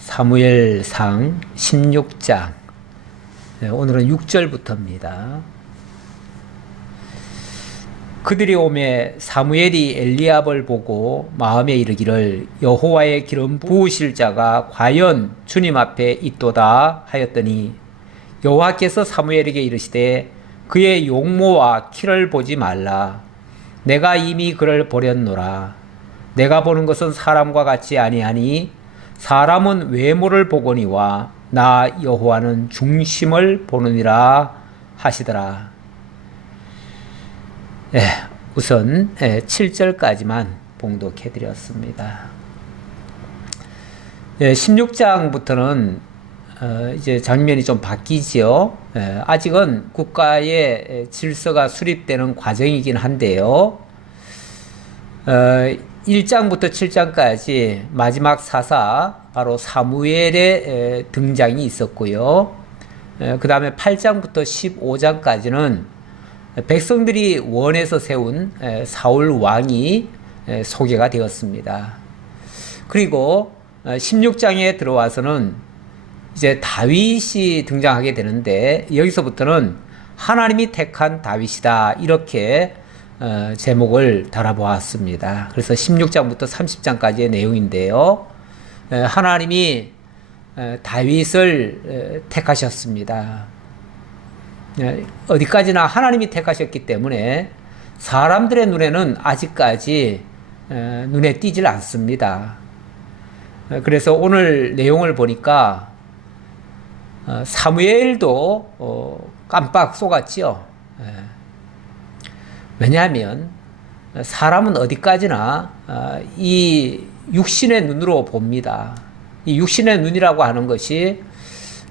사무엘상 16장. 오늘은 6절부터입니다. 그들이 오매 사무엘이 엘리압을 보고 마음에 이르기를 여호와의 기름 부으실 자가 과연 주님 앞에 있도다 하였더니 여호와께서 사무엘에게 이르시되 그의 용모와 키를 보지 말라. 내가 이미 그를 보렸노라. 내가 보는 것은 사람과 같지 아니하니 사람은 외모를 보거니와 나 여호와는 중심을 보느니라 하시더라. 우선 7절까지만 봉독해 드렸습니다. 16장부터는 이제 장면이 좀 바뀌지요. 아직은 국가의 질서가 수립되는 과정이긴 한데요. 1장부터 7장까지 마지막 사사 바로 사무엘의 등장이 있었고요. 그 다음에 8장부터 15장까지는 백성들이 원해서 세운 사울 왕이 소개가 되었습니다. 그리고 16장에 들어와서는 이제 다윗이 등장하게 되는데 여기서부터는 하나님이 택한 다윗이다 이렇게 제목을 달아보았습니다. 그래서 16장부터 30장까지의 내용인데요. 하나님이 다윗을 택하셨습니다. 어디까지나 하나님이 택하셨기 때문에 사람들의 눈에는 아직까지 눈에 띄질 않습니다. 그래서 오늘 내용을 보니까 사무엘도 깜빡 속았지요. 왜냐하면 사람은 어디까지나 이 육신의 눈으로 봅니다. 이 육신의 눈이라고 하는 것이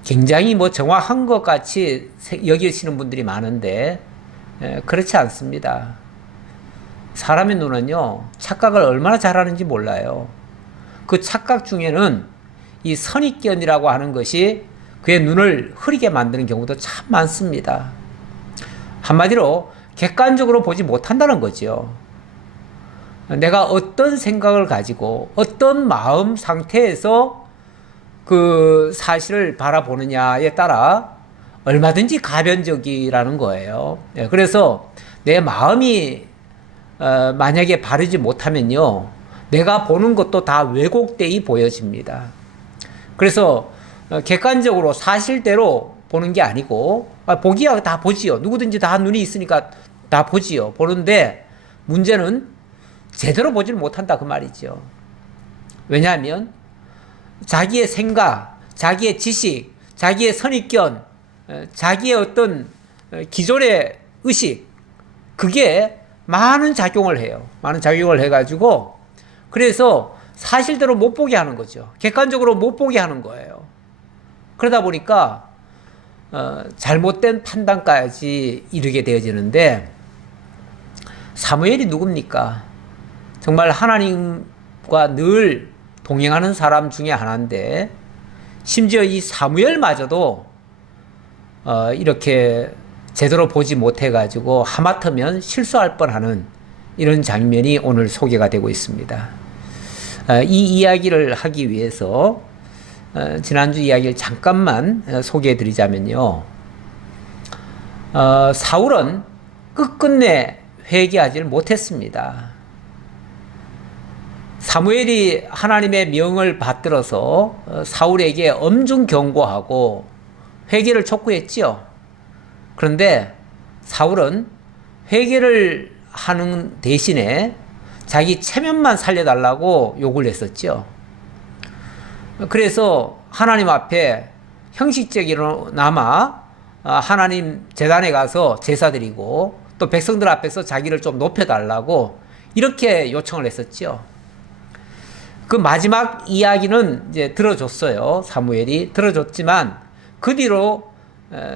굉장히 정확한 것 같이 여기시는 분들이 많은데 그렇지 않습니다. 사람의 눈은요, 착각을 얼마나 잘하는지 몰라요. 그 착각 중에는 이 선입견이라고 하는 것이 그의 눈을 흐리게 만드는 경우도 참 많습니다. 한마디로 객관적으로 보지 못한다는 거죠. 내가 어떤 생각을 가지고 어떤 마음 상태에서 그 사실을 바라보느냐에 따라 얼마든지 가변적이라는 거예요. 그래서 내 마음이 만약에 바르지 못하면요, 내가 보는 것도 다 왜곡되이 보여집니다. 그래서 객관적으로 사실대로 보는 게 아니고 보기야 다 보지요. 누구든지 다 눈이 있으니까 다 보지요. 보는데 문제는 제대로 보지를 못한다 그 말이죠. 왜냐하면 자기의 생각, 자기의 지식, 자기의 선입견, 자기의 어떤 기존의 의식, 그게 많은 작용을 해요. 많은 작용을 해가지고 그래서 사실대로 못 보게 하는 거죠. 객관적으로 못 보게 하는 거예요. 그러다 보니까 잘못된 판단까지 이르게 되어지는데, 사무엘이 누굽니까? 정말 하나님과 늘 동행하는 사람 중에 하나인데, 심지어 이 사무엘마저도 이렇게 제대로 보지 못해가지고 하마터면 실수할 뻔하는 이런 장면이 오늘 소개가 되고 있습니다. 이 이야기를 하기 위해서 지난주 이야기를 잠깐만 소개해 드리자면요. 사울은 끝끝내 회개하지를 못했습니다. 사무엘이 하나님의 명을 받들어서 사울에게 엄중 경고하고 회개를 촉구했지요. 그런데 사울은 회개를 하는 대신에 자기 체면만 살려달라고 요구를 했었죠. 그래서 하나님 앞에 형식적으로나마 하나님 제단에 가서 제사 드리고 또 백성들 앞에서 자기를 좀 높여달라고 이렇게 요청을 했었죠. 그 마지막 이야기는 이제 들어줬어요. 사무엘이 들어줬지만 그 뒤로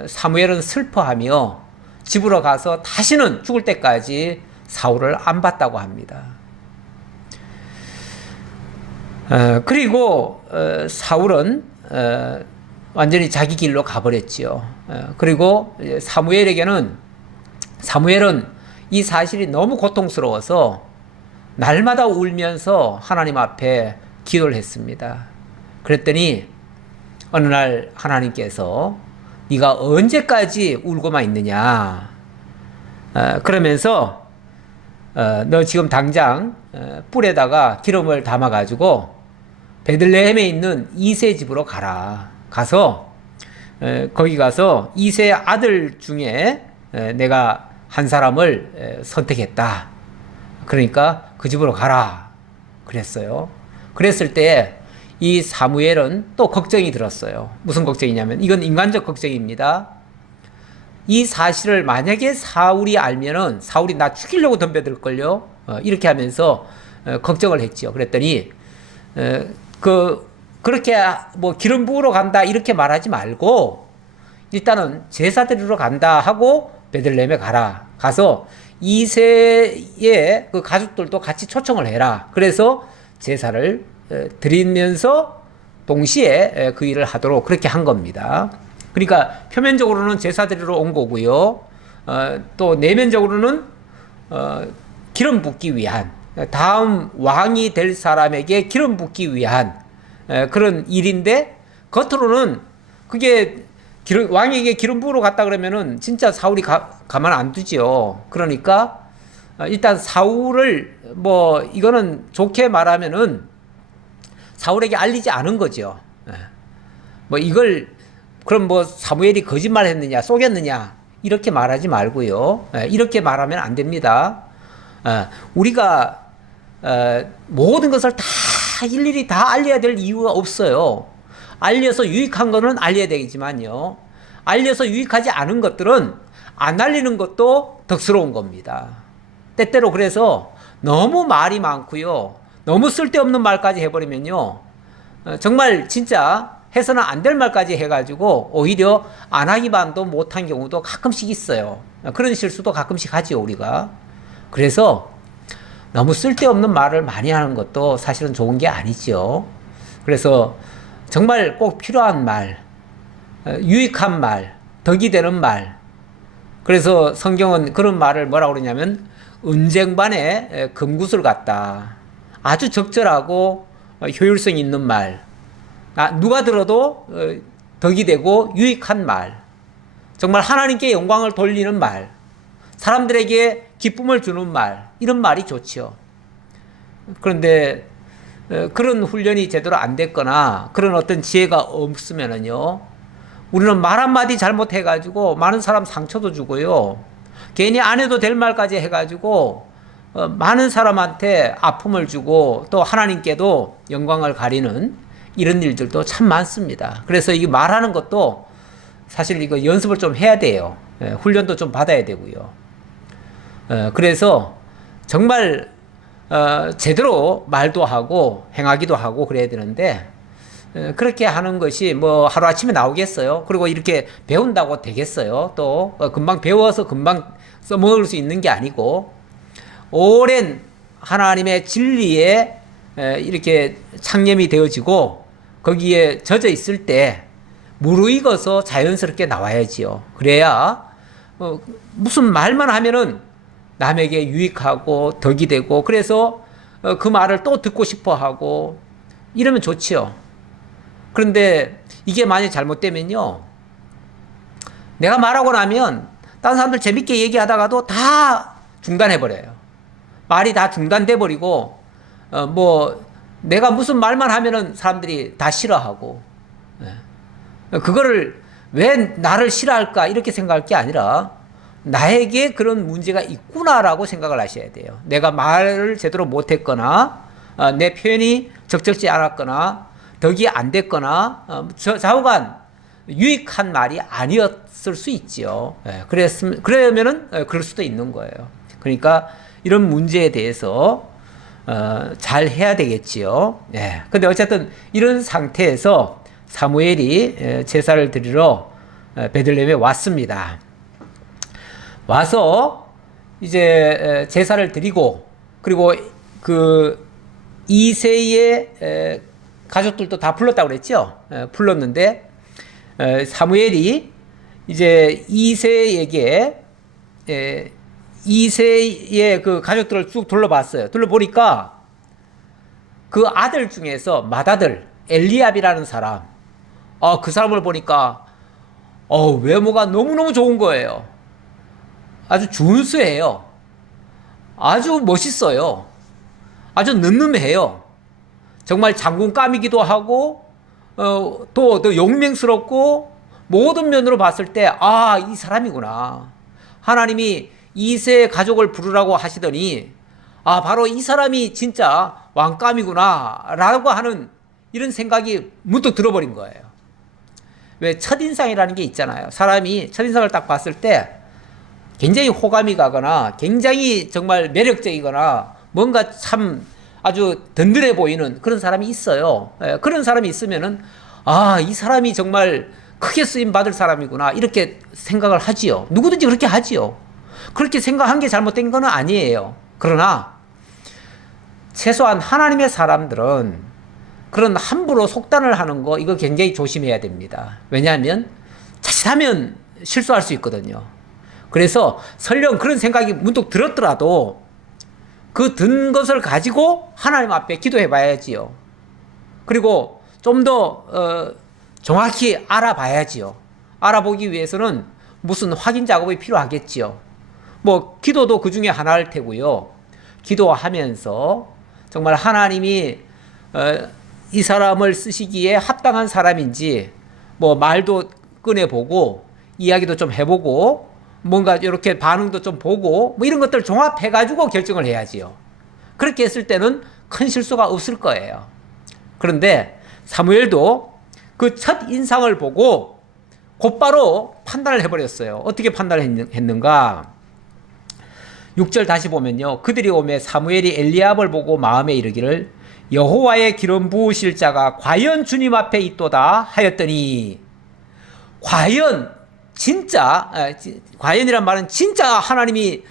사무엘은 슬퍼하며 집으로 가서 다시는 죽을 때까지 사울을 안 봤다고 합니다. 그리고 사울은 완전히 자기 길로 가버렸지요. 그리고 사무엘은 이 사실이 너무 고통스러워서 날마다 울면서 하나님 앞에 기도를 했습니다. 그랬더니 어느 날 하나님께서 네가 언제까지 울고만 있느냐. 그러면서 너 지금 당장 뿔에다가 기름을 담아가지고 베들레헴에 있는 이세 집으로 가라. 가서 거기 가서 이세 아들 중에 내가 한 사람을 선택했다. 그러니까 그 집으로 가라. 그랬어요. 그랬을 때 이 사무엘은 또 걱정이 들었어요. 무슨 걱정이냐면 이건 인간적 걱정입니다. 이 사실을 만약에 사울이 알면은 사울이 나 죽이려고 덤벼들걸요. 이렇게 하면서 걱정을 했죠. 그랬더니 그렇게 뭐 기름 부으러 간다 이렇게 말하지 말고 일단은 제사 드리러 간다 하고 베들레헴에 가라. 가서 이세의 그 가족들도 같이 초청을 해라. 그래서 제사를 드리면서 동시에 그 일을 하도록 그렇게 한 겁니다. 그러니까 표면적으로는 제사 드리러 온 거고요. 또 내면적으로는 기름 붓기 위한 다음 왕이 될 사람에게 기름 붓기 위한 그런 일인데 겉으로는 그게 왕에게 기름 부으러 갔다 그러면은 진짜 사울이 가만 안 두지요. 그러니까 일단 사울을 뭐 이거는 좋게 말하면은 사울에게 알리지 않은 거죠. 뭐 이걸 그럼 뭐 사무엘이 거짓말했느냐 속였느냐 이렇게 말하지 말고요. 이렇게 말하면 안 됩니다. 우리가 모든 것을 다 일일이 다 알려야 될 이유가 없어요. 알려서 유익한 거는 알려야 되겠지만요. 알려서 유익하지 않은 것들은 안 알리는 것도 덕스러운 겁니다. 때때로 그래서 너무 말이 많고요. 너무 쓸데없는 말까지 해버리면요. 정말 진짜 해서는 안 될 말까지 해가지고 오히려 안 하기만도 못한 경우도 가끔씩 있어요. 그런 실수도 가끔씩 하죠, 우리가. 그래서 너무 쓸데없는 말을 많이 하는 것도 사실은 좋은 게 아니죠. 그래서 정말 꼭 필요한 말, 유익한 말, 덕이 되는 말. 그래서 성경은 그런 말을 뭐라고 그러냐면 은쟁반에 금구슬 같다. 아주 적절하고 효율성 있는 말. 누가 들어도 덕이 되고 유익한 말. 정말 하나님께 영광을 돌리는 말. 사람들에게 기쁨을 주는 말. 이런 말이 좋죠. 그런데 그런 훈련이 제대로 안 됐거나 그런 어떤 지혜가 없으면은요. 우리는 말 한마디 잘못해가지고 많은 사람 상처도 주고요. 괜히 안 해도 될 말까지 해가지고 많은 사람한테 아픔을 주고 또 하나님께도 영광을 가리는 이런 일들도 참 많습니다. 그래서 이 말하는 것도 사실 이거 연습을 좀 해야 돼요. 훈련도 좀 받아야 되고요. 그래서 정말 제대로 말도 하고 행하기도 하고 그래야 되는데 그렇게 하는 것이 뭐 하루아침에 나오겠어요. 그리고 이렇게 배운다고 되겠어요. 또 금방 배워서 금방 써먹을 수 있는 게 아니고 오랜 하나님의 진리에 이렇게 창념이 되어지고 거기에 젖어 있을 때 무르익어서 자연스럽게 나와야지요. 그래야 무슨 말만 하면은 남에게 유익하고 덕이 되고 그래서 그 말을 또 듣고 싶어 하고 이러면 좋지요. 그런데 이게 만약 잘못되면요. 내가 말하고 나면 다른 사람들 재밌게 얘기하다가도 다 중단해버려요. 말이 다 중단돼 버리고 뭐 내가 무슨 말만 하면은 사람들이 다 싫어하고 그거를 왜 나를 싫어할까 이렇게 생각할 게 아니라 나에게 그런 문제가 있구나라고 생각을 하셔야 돼요. 내가 말을 제대로 못했거나 내 표현이 적절치 않았거나 덕이 안 됐거나 좌우간 유익한 말이 아니었을 수 있죠. 그러면은 그럴 수도 있는 거예요. 그러니까 이런 문제에 대해서 잘 해야 되겠지요. 근데 어쨌든 이런 상태에서 사무엘이 제사를 드리러 베들레헴에 왔습니다. 와서 이제 제사를 드리고 그리고 그 이세의 가족들도 다 불렀다고 그랬죠. 불렀는데 사무엘이 이제 이세에게 이세의 그 가족들을 쭉 둘러봤어요. 둘러보니까 그 아들 중에서 맏아들 엘리압이라는 사람, 그 사람을 보니까 외모가 너무너무 좋은 거예요. 아주 준수해요. 아주 멋있어요. 아주 늠름해요. 정말 장군감이기도 하고 또 용맹스럽고 모든 면으로 봤을 때 이 사람이구나. 하나님이 이세 가족을 부르라고 하시더니 바로 이 사람이 진짜 왕감이구나 라고 하는 이런 생각이 문득 들어버린 거예요. 왜 첫인상이라는 게 있잖아요. 사람이 첫인상을 딱 봤을 때 굉장히 호감이 가거나 굉장히 정말 매력적이거나 뭔가 참 아주 든든해 보이는 그런 사람이 있어요. 그런 사람이 있으면은 이 사람이 정말 크게 쓰임 받을 사람이구나 이렇게 생각을 하지요. 누구든지 그렇게 하지요. 그렇게 생각한 게 잘못된 건 아니에요. 그러나 최소한 하나님의 사람들은 그런 함부로 속단을 하는 거 이거 굉장히 조심해야 됩니다. 왜냐하면 자칫하면 실수할 수 있거든요. 그래서 설령 그런 생각이 문득 들었더라도 그 든 것을 가지고 하나님 앞에 기도해 봐야지요. 그리고 좀 더 정확히 알아봐야지요. 알아보기 위해서는 무슨 확인 작업이 필요하겠지요. 뭐 기도도 그 중에 하나일 테고요. 기도하면서 정말 하나님이 이 사람을 쓰시기에 합당한 사람인지 뭐 말도 꺼내보고 이야기도 좀 해보고 뭔가 이렇게 반응도 좀 보고 뭐 이런 것들 종합해가지고 결정을 해야지요. 그렇게 했을 때는 큰 실수가 없을 거예요. 그런데 사무엘도 그 첫 인상을 보고 곧바로 판단을 해버렸어요. 어떻게 판단을 했는가? 6절 다시 보면요. 그들이 오매 사무엘이 엘리압을 보고 마음에 이르기를 여호와의 기름 부으실 자가 과연 주님 앞에 있도다 하였더니 과연 진짜 과연이란 말은 진짜 하나님이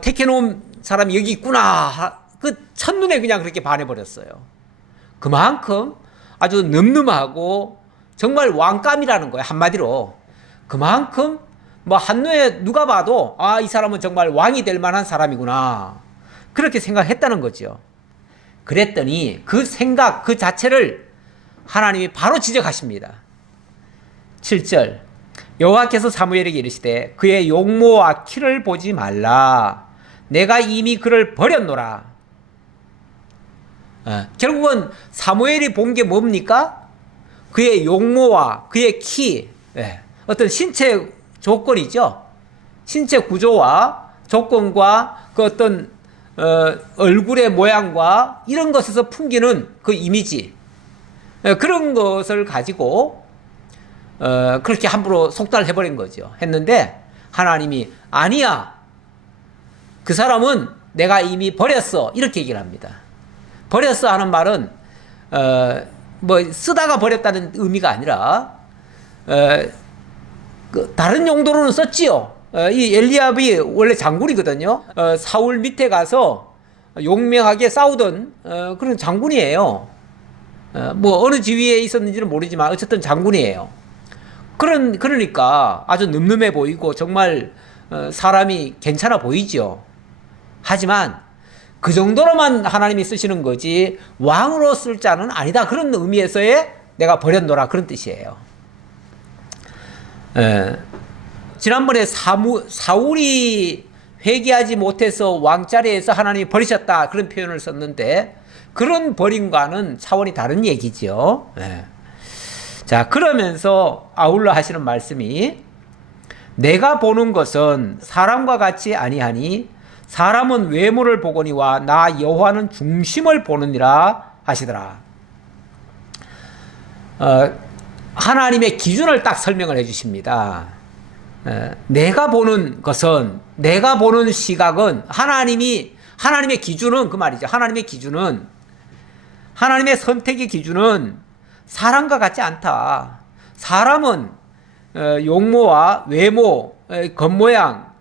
택해놓은 사람이 여기 있구나 그 첫눈에 그냥 그렇게 반해버렸어요. 그만큼 아주 늠름하고 정말 왕감이라는 거예요. 한마디로 그만큼 뭐 한눈에 누가 봐도 이 사람은 정말 왕이 될 만한 사람이구나 그렇게 생각했다는 거죠. 그랬더니 그 생각 그 자체를 하나님이 바로 지적하십니다. 7절 여호와께서 사무엘에게 이르시되 그의 용모와 키를 보지 말라 내가 이미 그를 버렸노라. 결국은 사무엘이 본 게 뭡니까? 그의 용모와 그의 키, 어떤 신체 조건이죠. 신체 구조와 조건과 그 어떤 얼굴의 모양과 이런 것에서 풍기는 그 이미지, 그런 것을 가지고 그렇게 함부로 속달을 해버린 거죠. 했는데 하나님이 아니야. 그 사람은 내가 이미 버렸어. 이렇게 얘기를 합니다. 버렸어 하는 말은 뭐 쓰다가 버렸다는 의미가 아니라 다른 용도로는 썼지요. 이 엘리압이 원래 장군이거든요. 사울 밑에 가서 용맹하게 싸우던 그런 장군이에요. 뭐 어느 지위에 있었는지는 모르지만 어쨌든 장군이에요. 그러니까 아주 늠름해 보이고 정말 사람이 괜찮아 보이죠. 하지만 그 정도로만 하나님이 쓰시는 거지 왕으로 쓸 자는 아니다. 그런 의미에서의 내가 버렸노라 그런 뜻이에요. 지난번에 사울이 회개하지 못해서 왕자리에서 하나님이 버리셨다 그런 표현을 썼는데 그런 버림과는 차원이 다른 얘기죠. 자, 그러면서 아울러 하시는 말씀이 내가 보는 것은 사람과 같이 아니하니 사람은 외모를 보거니와 나 여호와는 중심을 보느니라 하시더라. 하나님의 기준을 딱 설명을 해주십니다. 내가 보는 것은 내가 보는 시각은 하나님의 기준은 그 말이죠. 하나님의 기준은 하나님의 선택의 기준은 사람과 같지 않다. 사람은 용모와 외모, 겉모양,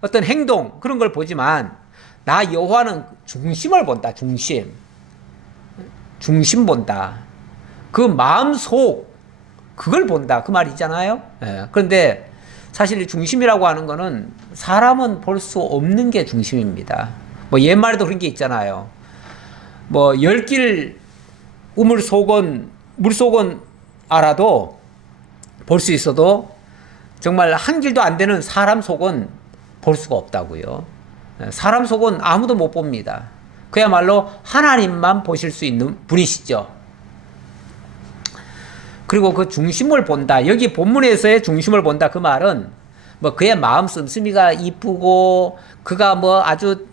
어떤 행동 그런 걸 보지만 나 여호와는 중심을 본다. 중심 본다. 그 마음속 그걸 본다. 그 말이잖아요. 그런데 사실 중심이라고 하는 거는 사람은 볼 수 없는 게 중심입니다. 뭐 옛말에도 그런 게 있잖아요. 뭐 10길 우물 속은 물속은 알아도 볼 수 있어도 정말 한 길도 안 되는 사람 속은 볼 수가 없다고요. 사람 속은 아무도 못 봅니다. 그야말로 하나님만 보실 수 있는 분이시죠. 그리고 그 중심을 본다. 여기 본문에서의 중심을 본다. 그 말은 뭐 그의 마음 씀씀이가 이쁘고 그가 뭐 아주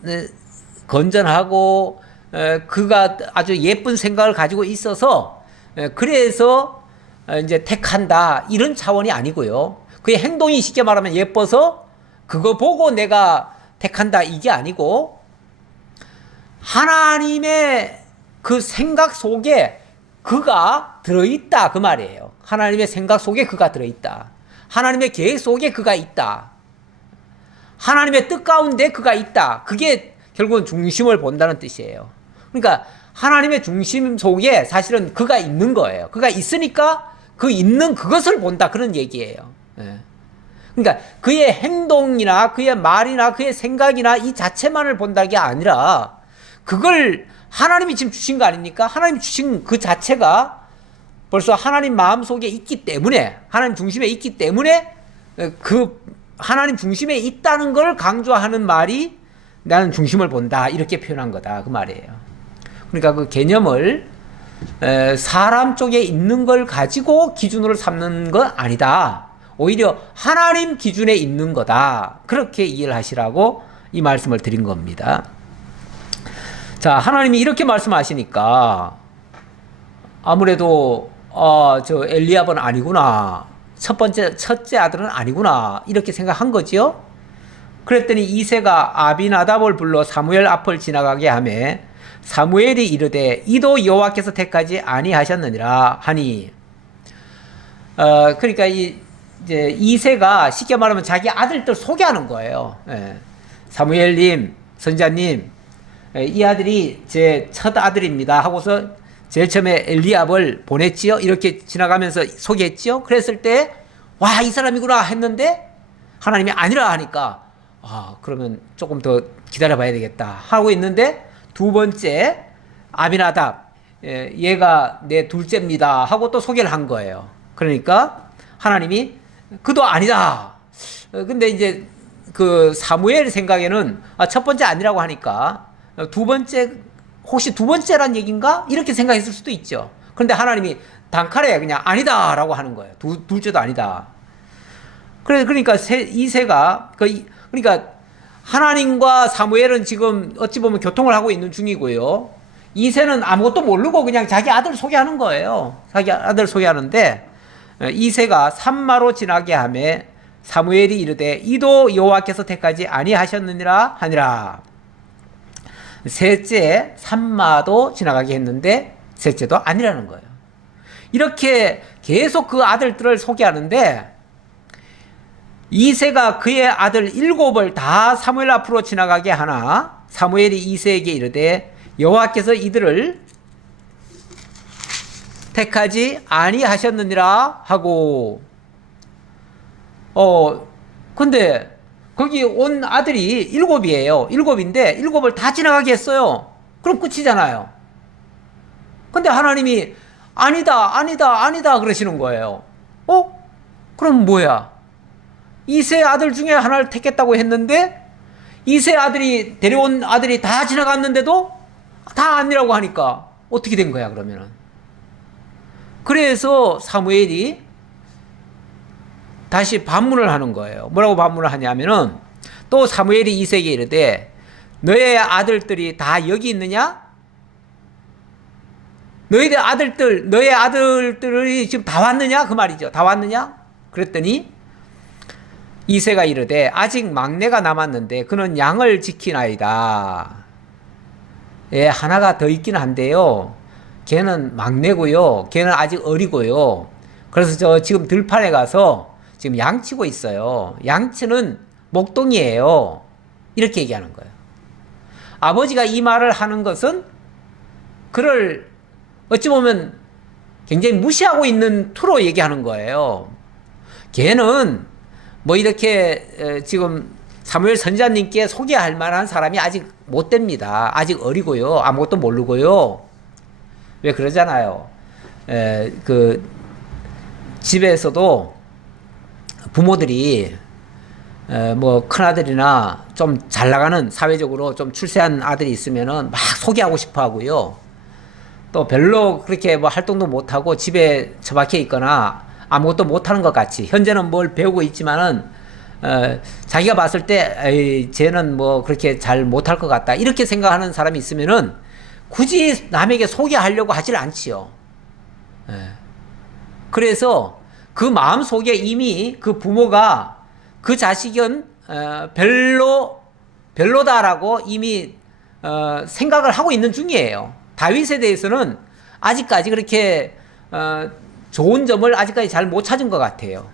건전하고 그가 아주 예쁜 생각을 가지고 있어서 그래서 이제 택한다. 이런 차원이 아니고요. 그의 행동이 쉽게 말하면 예뻐서 그거 보고 내가 택한다. 이게 아니고 하나님의 그 생각 속에 그가 들어있다. 그 말이에요. 하나님의 생각 속에 그가 들어있다. 하나님의 계획 속에 그가 있다. 하나님의 뜻 가운데 그가 있다. 그게 결국은 중심을 본다는 뜻이에요. 그러니까 하나님의 중심 속에 사실은 그가 있는 거예요. 그가 있으니까 그 있는 그것을 본다. 그런 얘기예요. 그러니까 그의 행동이나 그의 말이나 그의 생각이나 이 자체만을 본다는 게 아니라 그걸 하나님이 지금 주신 거 아닙니까? 하나님 주신 그 자체가 벌써 하나님 마음속에 있기 때문에 하나님 중심에 있기 때문에 그 하나님 중심에 있다는 걸 강조하는 말이 나는 중심을 본다 이렇게 표현한 거다 그 말이에요. 그러니까 그 개념을 사람 쪽에 있는 걸 가지고 기준으로 삼는 건 아니다. 오히려 하나님 기준에 있는 거다. 그렇게 이해를 하시라고 이 말씀을 드린 겁니다. 자, 하나님이 이렇게 말씀하시니까 아무래도 저 엘리압은 아니구나. 첫째 아들은 아니구나. 이렇게 생각한 거지요. 그랬더니 이새가 아비나답을 불러 사무엘 앞을 지나가게 하매 사무엘이 이르되 이도 여호와께서 택하지 아니하셨느니라 하니 그러니까 이제 이새가 쉽게 말하면 자기 아들들 소개하는 거예요. 사무엘님, 선자님, 이 아들이 제 첫 아들입니다 하고서 제일 처음에 엘리압을 보냈지요. 이렇게 지나가면서 소개했지요. 그랬을 때 와, 이 사람이구나 했는데 하나님이 아니라 하니까 그러면 조금 더 기다려 봐야 되겠다 하고 있는데 두 번째 아비나답 얘가 내 둘째입니다 하고 또 소개를 한 거예요. 그러니까 하나님이 그도 아니다. 근데 이제 그 사무엘 생각에는 첫 번째 아니라고 하니까 두 번째 혹시 두 번째란 얘기인가? 이렇게 생각했을 수도 있죠. 그런데 하나님이 단칼에 그냥 아니다라고 하는 거예요. 둘째도 아니다. 그러니까 이새가 그러니까 하나님과 사무엘은 지금 어찌 보면 교통을 하고 있는 중이고요. 이새는 아무것도 모르고 그냥 자기 아들 소개하는 거예요. 자기 아들 소개하는데 이새가 산마로 지나게 하매 사무엘이 이르되 이도 여호와께서 택하지 아니하셨느니라 하니라. 셋째 산마도 지나가게 했는데 셋째도 아니라는 거예요. 이렇게 계속 그 아들들을 소개하는데 이새가 그의 아들 7을 다 사무엘 앞으로 지나가게 하나 사무엘이 이새에게 이르되 여호와께서 이들을 택하지 아니하셨느니라 하고 근데 거기 온 아들이 7이에요. 7인데 7을 다 지나가게 했어요. 그럼 끝이잖아요. 근데 하나님이 아니다 그러시는 거예요. 그럼 뭐야? 이세 아들 중에 하나를 택했다고 했는데 이세 아들이 데려온 아들이 다 지나갔는데도 다 아니라고 하니까 어떻게 된 거야 그러면은? 그래서 사무엘이 다시 반문을 하는 거예요. 뭐라고 반문을 하냐면은 또 사무엘이 이새에게 이르되 너의 아들들이 다 여기 있느냐? 너의 아들들이 지금 다 왔느냐? 그 말이죠. 다 왔느냐? 그랬더니 이새가 이르되 아직 막내가 남았는데 그는 양을 지키나이다. 하나가 더 있긴 한데요. 걔는 막내고요. 걔는 아직 어리고요. 그래서 저 지금 들판에 가서 지금 양치고 있어요. 양치는 목동이에요. 이렇게 얘기하는 거예요. 아버지가 이 말을 하는 것은 그를 어찌 보면 굉장히 무시하고 있는 투로 얘기하는 거예요. 걔는 뭐 이렇게 지금 사무엘 선지자님께 소개할 만한 사람이 아직 못 됩니다. 아직 어리고요. 아무것도 모르고요. 왜 그러잖아요. 그 집에서도 부모들이 뭐 큰아들이나 좀 잘 나가는 사회적으로 좀 출세한 아들이 있으면은 막 소개하고 싶어 하고요. 또 별로 그렇게 뭐 활동도 못하고 집에 처박혀 있거나 아무것도 못하는 것 같이 현재는 뭘 배우고 있지만은 자기가 봤을 때 에이, 쟤는 뭐 그렇게 잘 못할 것 같다 이렇게 생각하는 사람이 있으면은 굳이 남에게 소개하려고 하질 않지요. 그래서 그 마음 속에 이미 그 부모가 그 자식은 별로다라고 이미 생각을 하고 있는 중이에요. 다윗에 대해서는 아직까지 그렇게 좋은 점을 아직까지 잘 못 찾은 것 같아요.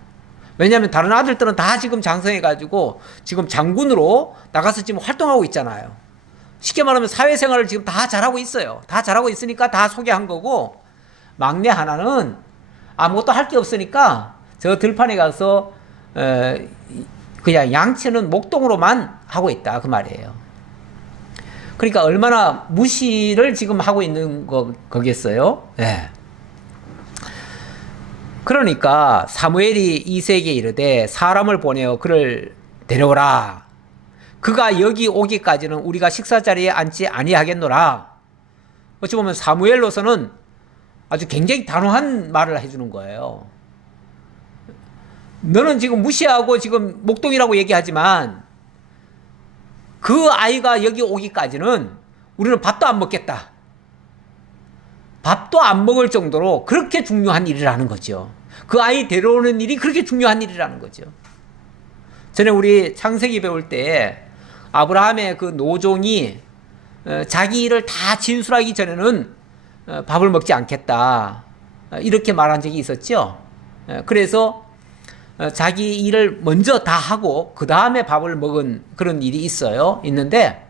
왜냐하면 다른 아들들은 다 지금 장성해가지고 지금 장군으로 나가서 지금 활동하고 있잖아요. 쉽게 말하면 사회생활을 지금 다 잘하고 있어요. 다 잘하고 있으니까 다 소개한 거고, 막내 하나는 아무것도 할 게 없으니까 저 들판에 가서 그냥 양치는 목동으로만 하고 있다 그 말이에요. 그러니까 얼마나 무시를 지금 하고 있는 거겠어요. 네. 그러니까 사무엘이 이새에게 이르되 사람을 보내어 그를 데려오라. 그가 여기 오기까지는 우리가 식사자리에 앉지 아니하겠노라. 어찌 보면 사무엘로서는 아주 굉장히 단호한 말을 해주는 거예요. 너는 지금 무시하고 지금 목동이라고 얘기하지만 그 아이가 여기 오기까지는 우리는 밥도 안 먹겠다. 밥도 안 먹을 정도로 그렇게 중요한 일이라는 거죠. 그 아이 데려오는 일이 그렇게 중요한 일이라는 거죠. 전에 우리 창세기 배울 때 아브라함의 그 노종이 자기 일을 다 진술하기 전에는 밥을 먹지 않겠다. 이렇게 말한 적이 있었죠. 그래서 자기 일을 먼저 다 하고 그 다음에 밥을 먹은 그런 일이 있는데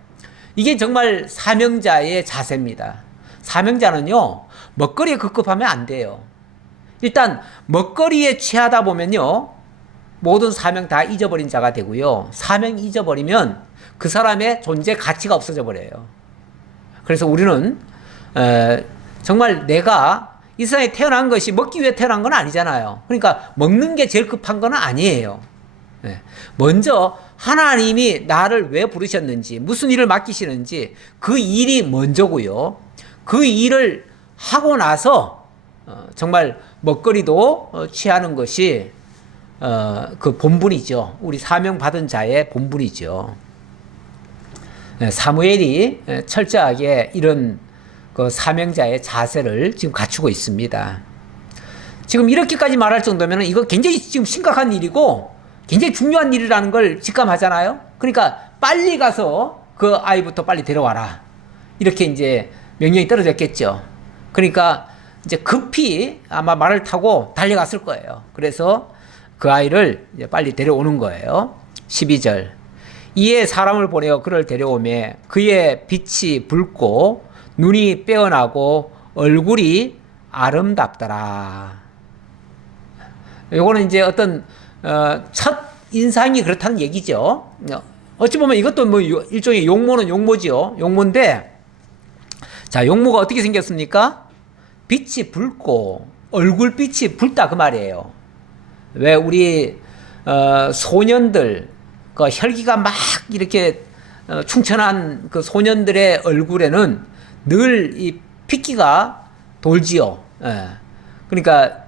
이게 정말 사명자의 자세입니다. 사명자는요, 먹거리에 급급하면 안 돼요. 일단 먹거리에 취하다 보면요, 모든 사명 다 잊어버린 자가 되고요, 사명 잊어버리면 그 사람의 존재 가치가 없어져 버려요. 그래서 우리는 정말 내가 이 세상에 태어난 것이 먹기 위해 태어난 건 아니잖아요. 그러니까 먹는 게 제일 급한 건 아니에요. 먼저 하나님이 나를 왜 부르셨는지, 무슨 일을 맡기시는지 그 일이 먼저고요. 그 일을 하고 나서 정말 먹거리도 취하는 것이 그 본분이죠. 우리 사명 받은 자의 본분이죠. 사무엘이 철저하게 이런 그 사명자의 자세를 지금 갖추고 있습니다. 지금 이렇게까지 말할 정도면 이거 굉장히 지금 심각한 일이고 굉장히 중요한 일이라는 걸 직감하잖아요. 그러니까 빨리 가서 그 아이부터 빨리 데려와라. 이렇게 이제 명령이 떨어졌겠죠. 그러니까 이제 급히 아마 말을 타고 달려갔을 거예요. 그래서 그 아이를 이제 빨리 데려오는 거예요. 12절. 이에 사람을 보내어 그를 데려오매 그의 빛이 붉고 눈이 빼어나고 얼굴이 아름답더라. 요거는 이제 어떤 첫 인상이 그렇다는 얘기죠. 어찌 보면 이것도 뭐 일종의 용모는 용모지요. 용모인데, 자, 용모가 어떻게 생겼습니까? 빛이 붉고 얼굴빛이 붉다 그 말이에요. 왜 우리 소년들 그 혈기가 막 이렇게 충천한 그 소년들의 얼굴에는 늘 이 핏기가 돌지요. 그러니까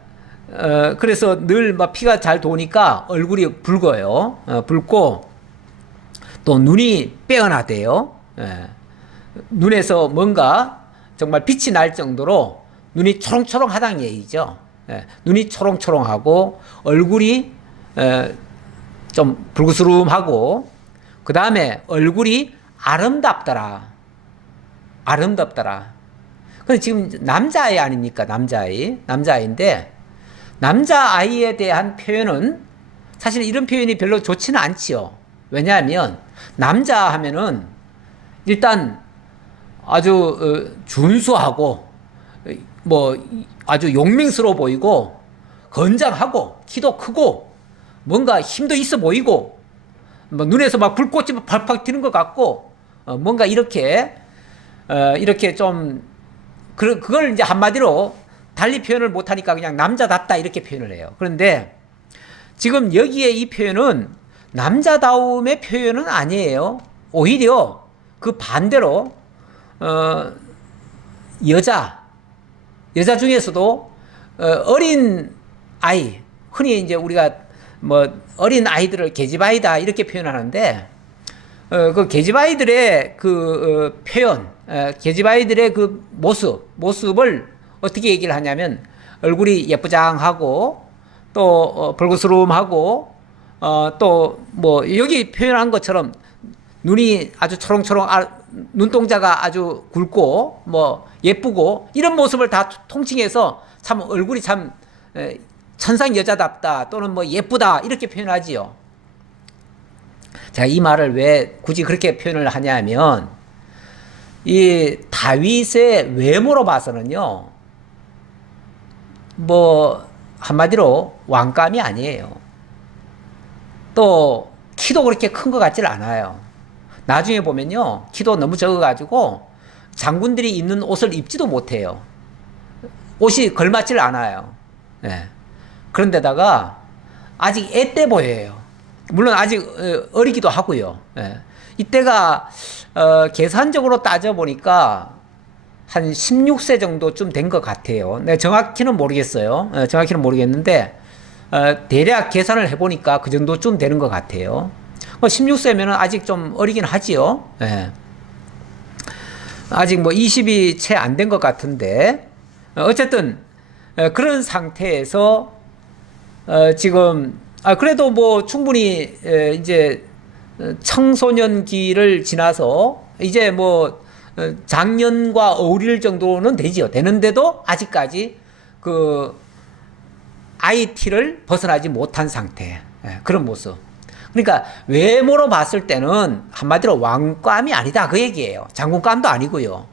그래서 늘 막 피가 잘 도니까 얼굴이 붉어요. 붉고 또 눈이 빼어나대요. 눈에서 뭔가 정말 빛이 날 정도로 눈이 초롱초롱하다는 얘기죠. 눈이 초롱초롱하고 얼굴이 좀 붉으스름하고 그 다음에 얼굴이 아름답더라. 아름답더라. 근데 지금 남자아이 아닙니까? 남자아이인데 남자아이에 대한 표현은 사실 이런 표현이 별로 좋지는 않지요. 왜냐하면 남자 하면은 일단 아주 준수하고 뭐 아주 용맹스러워 보이고 건장하고 키도 크고 뭔가 힘도 있어 보이고 뭐 눈에서 막 불꽃이 팍팍 튀는 것 같고 뭔가 이렇게 좀 그걸 이제 한마디로 달리 표현을 못하니까 그냥 남자답다 이렇게 표현을 해요. 그런데 지금 여기에 이 표현은 남자다움의 표현은 아니에요. 오히려 그 반대로 여자 중에서도 어린 아이, 흔히 이제 우리가 뭐 어린 아이들을 계집아이다 이렇게 표현하는데 그 계집아이들의 그 표현, 계집아이들의 그 모습을 어떻게 얘기를 하냐면 얼굴이 예쁘장하고 또 벌거스름하고 또 뭐 여기 표현한 것처럼 눈이 아주 초롱초롱 눈동자가 아주 굵고 뭐 예쁘고 이런 모습을 다 통칭해서 참 얼굴이 참 천상 여자답다 또는 뭐 예쁘다 이렇게 표현하지요. 자, 이 말을 왜 굳이 그렇게 표현을 하냐면 이 다윗의 외모로 봐서는요, 뭐 한마디로 왕감이 아니에요. 또 키도 그렇게 큰 것 같질 않아요. 나중에 보면요, 키도 너무 적어가지고 장군들이 입는 옷을 입지도 못해요. 옷이 걸맞질 않아요. 네. 그런데다가 아직 애때 보여요. 물론 아직 어리기도 하고요. 네. 이때가 계산적으로 따져보니까 한 16세 정도쯤 된 것 같아요. 네, 정확히는 모르겠어요. 정확히는 모르겠는데 대략 계산을 해보니까 그 정도쯤 되는 것 같아요. 16세면 아직 좀 어리긴 하지요. 네. 아직 뭐 20이 채 안 된 것 같은데 어쨌든 그런 상태에서 지금 그래도 뭐 충분히 이제 청소년기를 지나서 이제 뭐 장년과 어울릴 정도는 되지요. 되는데도 아직까지 그 IT를 벗어나지 못한 상태. 그런 모습. 그러니까 외모로 봤을 때는 한마디로 왕감이 아니다 그 얘기예요. 장군감도 아니고요.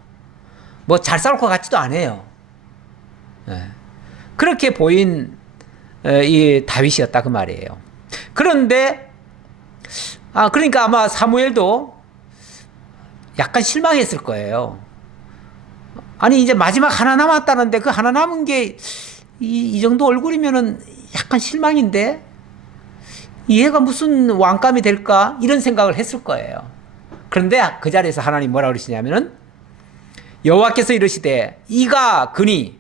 뭐 잘 싸울 것 같지도 않아요. 그렇게 보인 이 다윗이었다 그 말이에요. 그런데 그러니까 아마 사무엘도 약간 실망했을 거예요. 아니 이제 마지막 하나 남았다는데 그 하나 남은 게 이 정도 얼굴이면은 약간 실망인데 얘가 무슨 왕감이 될까 이런 생각을 했을 거예요. 그런데 그 자리에서 하나님 뭐라 그러시냐면은 여호와께서 이르시되 이가 그니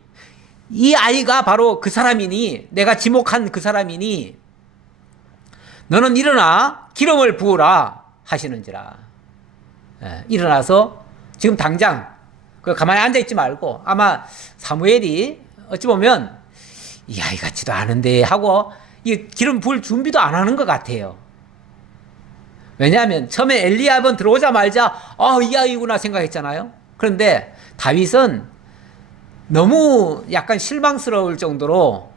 이 아이가 바로 그 사람이니 내가 지목한 그 사람이니 너는 일어나 기름을 부으라 하시는지라. 일어나서 지금 당장 가만히 앉아있지 말고 아마 사무엘이 어찌 보면 이 아이 같지도 않은데 하고 이 기름 부을 준비도 안 하는 것 같아요. 왜냐하면 처음에 엘리압은 들어오자마자 이 아이구나 생각했잖아요. 그런데 다윗은 너무 약간 실망스러울 정도로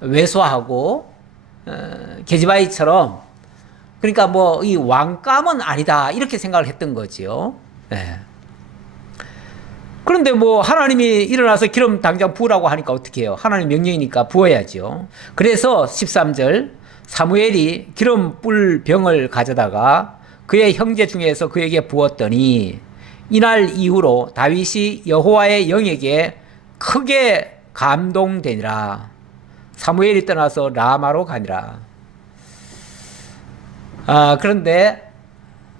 왜소하고 계집아이처럼 그러니까 뭐 이 왕감은 아니다 이렇게 생각을 했던 거지요. 네. 그런데 뭐 하나님이 일어나서 기름 당장 부으라고 하니까 어떻게 해요? 하나님 명령이니까 부어야죠. 그래서 13절 사무엘이 기름 뿔 병을 가져다가 그의 형제 중에서 그에게 부었더니 이날 이후로 다윗이 여호와의 영에게 크게 감동되니라. 사무엘이 떠나서 라마로 가니라. 그런데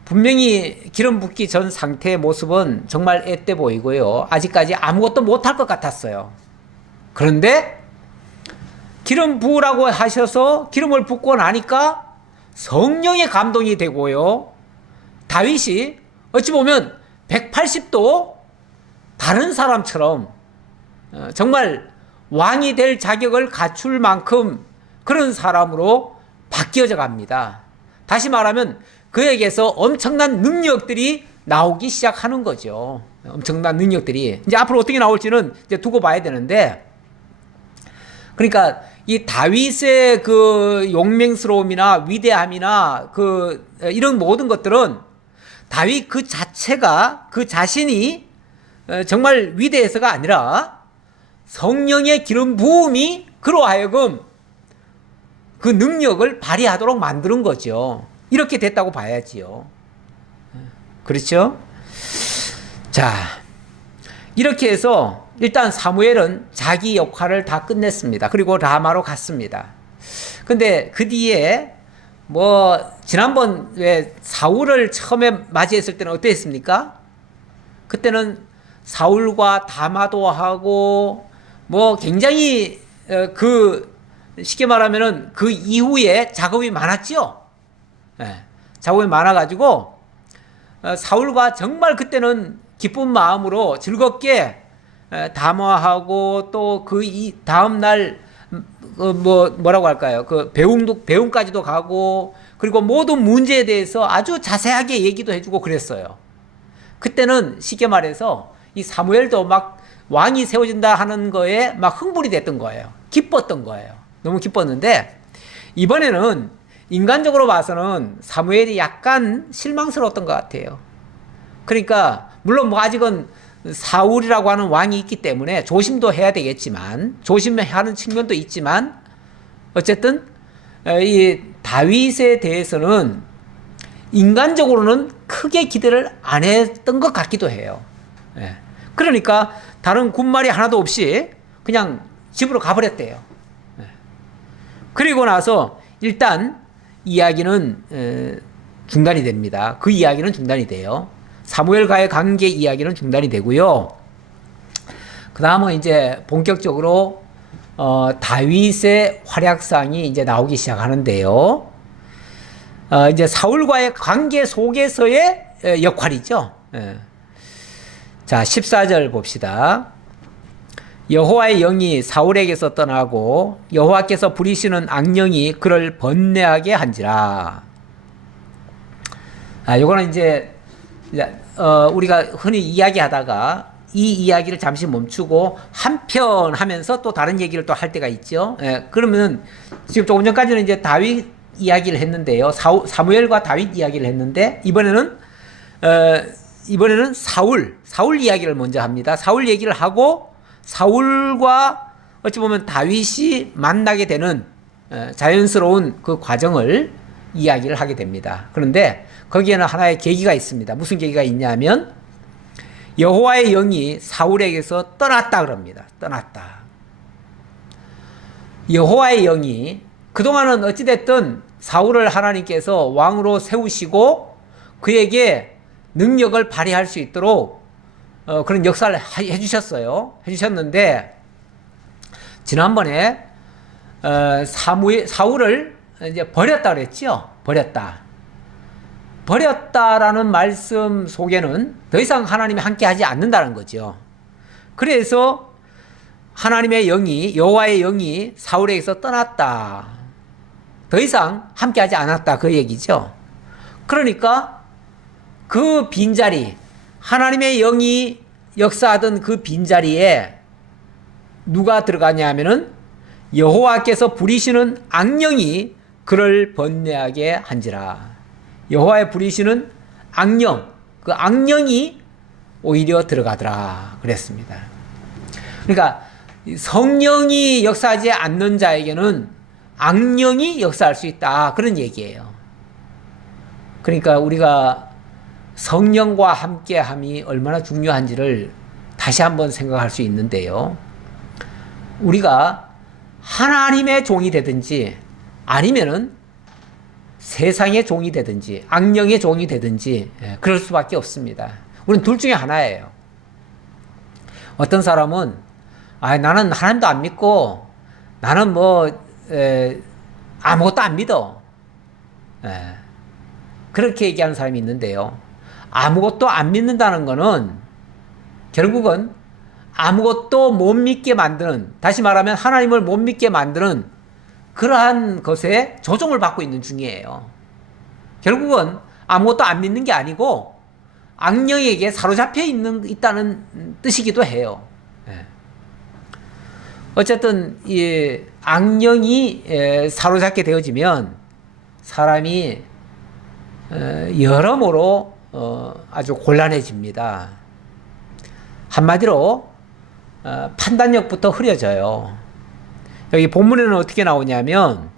분명히 기름 붓기 전 상태의 모습은 정말 앳돼 보이고요. 아직까지 아무것도 못할 것 같았어요. 그런데 기름 부으라고 하셔서 기름을 붓고 나니까 성령의 감동이 되고요. 다윗이 어찌 보면 180도 다른 사람처럼 정말 왕이 될 자격을 갖출 만큼 그런 사람으로 바뀌어져 갑니다. 다시 말하면 그에게서 엄청난 능력들이 나오기 시작하는 거죠. 엄청난 능력들이. 이제 앞으로 어떻게 나올지는 이제 두고 봐야 되는데, 그러니까 이 다윗의 그 용맹스러움이나 위대함이나 이런 모든 것들은 다윗 그 자체가 그 자신이 정말 위대해서가 아니라 성령의 기름 부음이 그로 하여금 그 능력을 발휘하도록 만드는 거죠. 이렇게 됐다고 봐야지요. 그렇죠? 자, 이렇게 해서 일단 사무엘은 자기 역할을 다 끝냈습니다. 그리고 라마로 갔습니다. 근데 그 뒤에 지난번 왜 사울을 처음에 맞이했을 때는 어땠습니까? 그때는 사울과 담화도 하고 굉장히 쉽게 말하면은 그 이후에 작업이 많았죠. 예, 작업이 많아가지고 사울과 정말 그때는 기쁜 마음으로 즐겁게 담화하고 또 그 다음 날 뭐라고 할까요? 그 배움까지도 가고 그리고 모든 문제에 대해서 아주 자세하게 얘기도 해주고 그랬어요. 그때는 쉽게 말해서 이 사무엘도 막 왕이 세워진다 하는 거에 막 흥분이 됐던 거예요. 기뻤던 거예요. 너무 기뻤는데 이번에는 인간적으로 봐서는 사무엘이 약간 실망스러웠던 것 같아요. 그러니까 물론 아직은 사울이라고 하는 왕이 있기 때문에 조심도 해야 되겠지만 조심해야 하는 측면도 있지만 어쨌든 이 다윗에 대해서는 인간적으로는 크게 기대를 안 했던 것 같기도 해요. 예. 그러니까 다른 군말이 하나도 없이 그냥 집으로 가버렸대요. 예. 그리고 나서 일단 이야기는 중단이 됩니다. 그 이야기는 중단이 돼요. 사무엘과의 관계 이야기는 중단이 되고요. 그 다음은 이제 본격적으로 다윗의 활약상이 이제 나오기 시작하는데요. 이제 사울과의 관계 속에서의 역할이죠. 예. 자, 14절 봅시다. 여호와의 영이 사울에게서 떠나고 여호와께서 부리시는 악령이 그를 번뇌하게 한지라. 요거는 이제 우리가 흔히 이야기하다가 이 이야기를 잠시 멈추고 한편 하면서 또 다른 얘기를 또 할 때가 있죠. 예, 그러면 지금 조금 전까지는 이제 다윗 이야기를 했는데요. 사무엘과 다윗 이야기를 했는데 이번에는 사울 이야기를 먼저 합니다. 사울 얘기를 하고 사울과 어찌 보면 다윗이 만나게 되는 자연스러운 그 과정을 이야기를 하게 됩니다. 그런데 거기에는 하나의 계기가 있습니다. 무슨 계기가 있냐면 여호와의 영이 사울에게서 떠났다 그럽니다. 떠났다. 여호와의 영이 그동안은 어찌됐든 사울을 하나님께서 왕으로 세우시고 그에게 능력을 발휘할 수 있도록 그런 역사를 해주셨는데 지난번에 사울을 이제 버렸다 그랬죠. 버렸다라는 말씀 속에는 더 이상 하나님이 함께하지 않는다는 거죠. 그래서 하나님의 영이 여호와의 영이 사울에게서 떠났다. 더 이상 함께하지 않았다 그 얘기죠. 그러니까 그 빈자리 하나님의 영이 역사하던 그 빈자리에 누가 들어가냐 하면은 여호와께서 부리시는 악령이 그를 번뇌하게 한지라. 여호와의 부리시는 악령, 그 악령이 오히려 들어가더라 그랬습니다. 그러니까 성령이 역사하지 않는 자에게는 악령이 역사할 수 있다 그런 얘기예요. 그러니까 우리가 성령과 함께함이 얼마나 중요한지를 다시 한번 생각할 수 있는데요. 우리가 하나님의 종이 되든지 아니면은 세상의 종이 되든지 악령의 종이 되든지 그럴 수밖에 없습니다. 우리는 둘 중에 하나예요. 어떤 사람은 나는 하나님도 안 믿고 나는 아무것도 안 믿어. 그렇게 얘기하는 사람이 있는데요. 아무것도 안 믿는다는 거는 결국은 아무것도 못 믿게 만드는, 다시 말하면 하나님을 못 믿게 만드는 그러한 것에 조종을 받고 있는 중이에요. 결국은 아무것도 안 믿는 게 아니고 악령에게 사로잡혀 있다는 뜻이기도 해요. 어쨌든 이 악령이 사로잡게 되어지면 사람이 여러모로 아주 곤란해집니다. 한마디로 판단력부터 흐려져요. 여기 본문에는 어떻게 나오냐면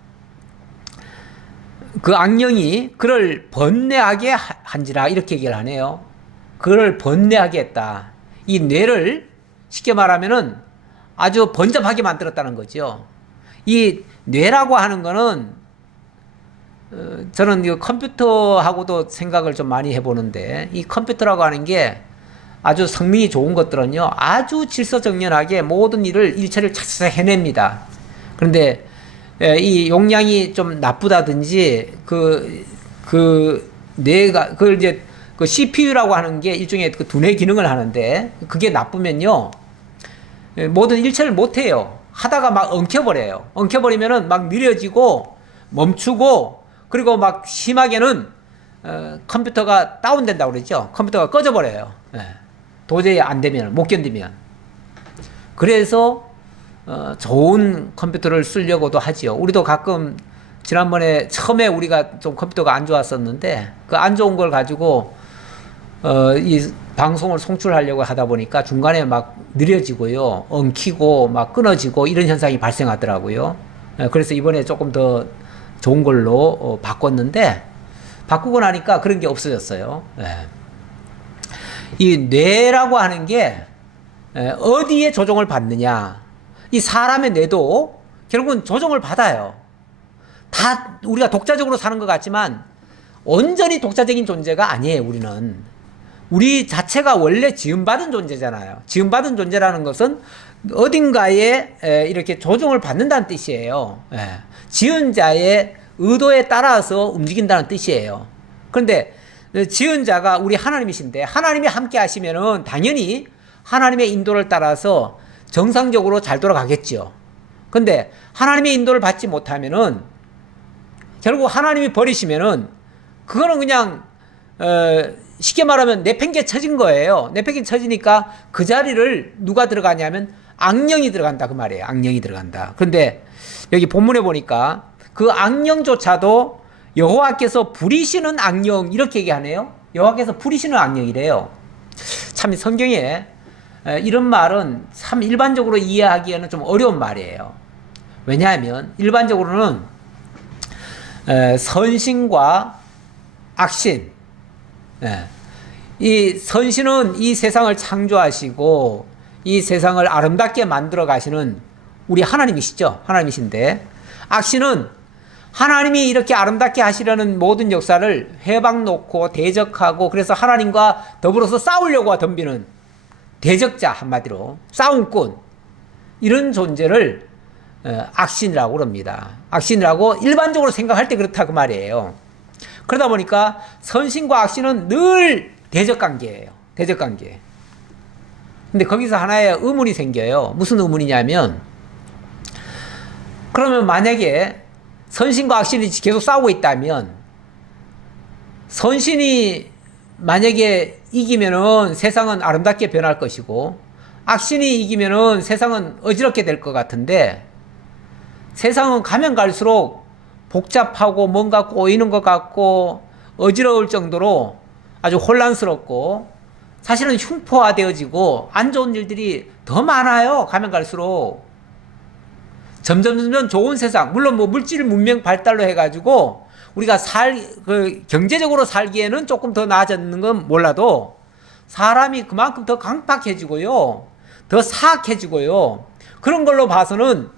그 악령이 그를 번뇌하게 한지라 이렇게 얘기를 하네요. 그를 번뇌하게 했다. 이 뇌를 쉽게 말하면은 아주 번잡하게 만들었다는 거죠. 이 뇌라고 하는 거는 저는 이 컴퓨터하고도 생각을 좀 많이 해보는데, 이 컴퓨터라고 하는 게 아주 성능이 좋은 것들은요, 아주 질서정연하게 모든 일처리를 차차 해냅니다. 그런데 이 용량이 좀 나쁘다든지 뇌가 그걸 이제 그 CPU라고 하는 게 일종의 그 두뇌 기능을 하는데, 그게 나쁘면요 모든 일처리를 못 해요. 하다가 막 엉켜버려요. 엉켜버리면은 막 느려지고 멈추고, 그리고 막 심하게는 컴퓨터가 다운된다고 그러죠. 컴퓨터가 꺼져버려요. 도저히 안 되면, 못 견디면. 그래서 좋은 컴퓨터를 쓰려고도 하지요. 우리도 가끔 지난번에 처음에 우리가 좀 컴퓨터가 안 좋았었는데, 그 안 좋은 걸 가지고 이 방송을 송출하려고 하다 보니까 중간에 막 느려지고요, 엉키고 막 끊어지고 이런 현상이 발생하더라고요. 그래서 이번에 조금 더 좋은 걸로 바꿨는데, 바꾸고 나니까 그런 게 없어졌어요. 이 뇌라고 하는 게 어디에 조종을 받느냐, 이 사람의 뇌도 결국은 조종을 받아요. 다 우리가 독자적으로 사는 것 같지만 온전히 독자적인 존재가 아니에요. 우리 자체가 원래 지음받은 존재잖아요. 지음받은 존재라는 것은 어딘가에 이렇게 조종을 받는다는 뜻이에요. 지은 자의 의도에 따라서 움직인다는 뜻이에요. 그런데 지은 자가 우리 하나님이신데, 하나님이 함께 하시면은 당연히 하나님의 인도를 따라서 정상적으로 잘 돌아가겠죠. 근데 하나님의 인도를 받지 못하면은, 결국 하나님이 버리시면은 그거는 그냥 쉽게 말하면 내팽개 쳐진 거예요. 내팽개 쳐지니까 그 자리를 누가 들어가냐면 악령이 들어간다, 그 말이에요. 악령이 들어간다. 그런데 여기 본문에 보니까 그 악령조차도 여호와께서 부리시는 악령, 이렇게 얘기하네요. 여호와께서 부리시는 악령이래요. 참 성경에 이런 말은 참 일반적으로 이해하기에는 좀 어려운 말이에요. 왜냐하면 일반적으로는 선신과 악신, 이 선신은 이 세상을 창조하시고 이 세상을 아름답게 만들어 가시는 우리 하나님이시죠. 하나님이신데, 악신은 하나님이 이렇게 아름답게 하시려는 모든 역사를 회방 놓고 대적하고, 그래서 하나님과 더불어서 싸우려고 덤비는 대적자, 한마디로 싸움꾼, 이런 존재를 악신이라고 그럽니다. 악신이라고 일반적으로 생각할 때 그렇다, 그 말이에요. 그러다 보니까 선신과 악신은 늘 대적관계예요. 대적관계. 근데 거기서 하나의 의문이 생겨요. 무슨 의문이냐면, 그러면 만약에 선신과 악신이 계속 싸우고 있다면, 선신이 만약에 이기면은 세상은 아름답게 변할 것이고, 악신이 이기면은 세상은 어지럽게 될 것 같은데, 세상은 가면 갈수록 복잡하고 뭔가 꼬이는 것 같고 어지러울 정도로 아주 혼란스럽고, 사실은 흉포화되어지고 안 좋은 일들이 더 많아요. 가면 갈수록 점점 좋은 세상, 물론 뭐 물질 문명 발달로 해가지고 우리가 경제적으로 살기에는 조금 더 나아졌는 건 몰라도, 사람이 그만큼 더 강팍해지고요, 더 사악해지고요, 그런 걸로 봐서는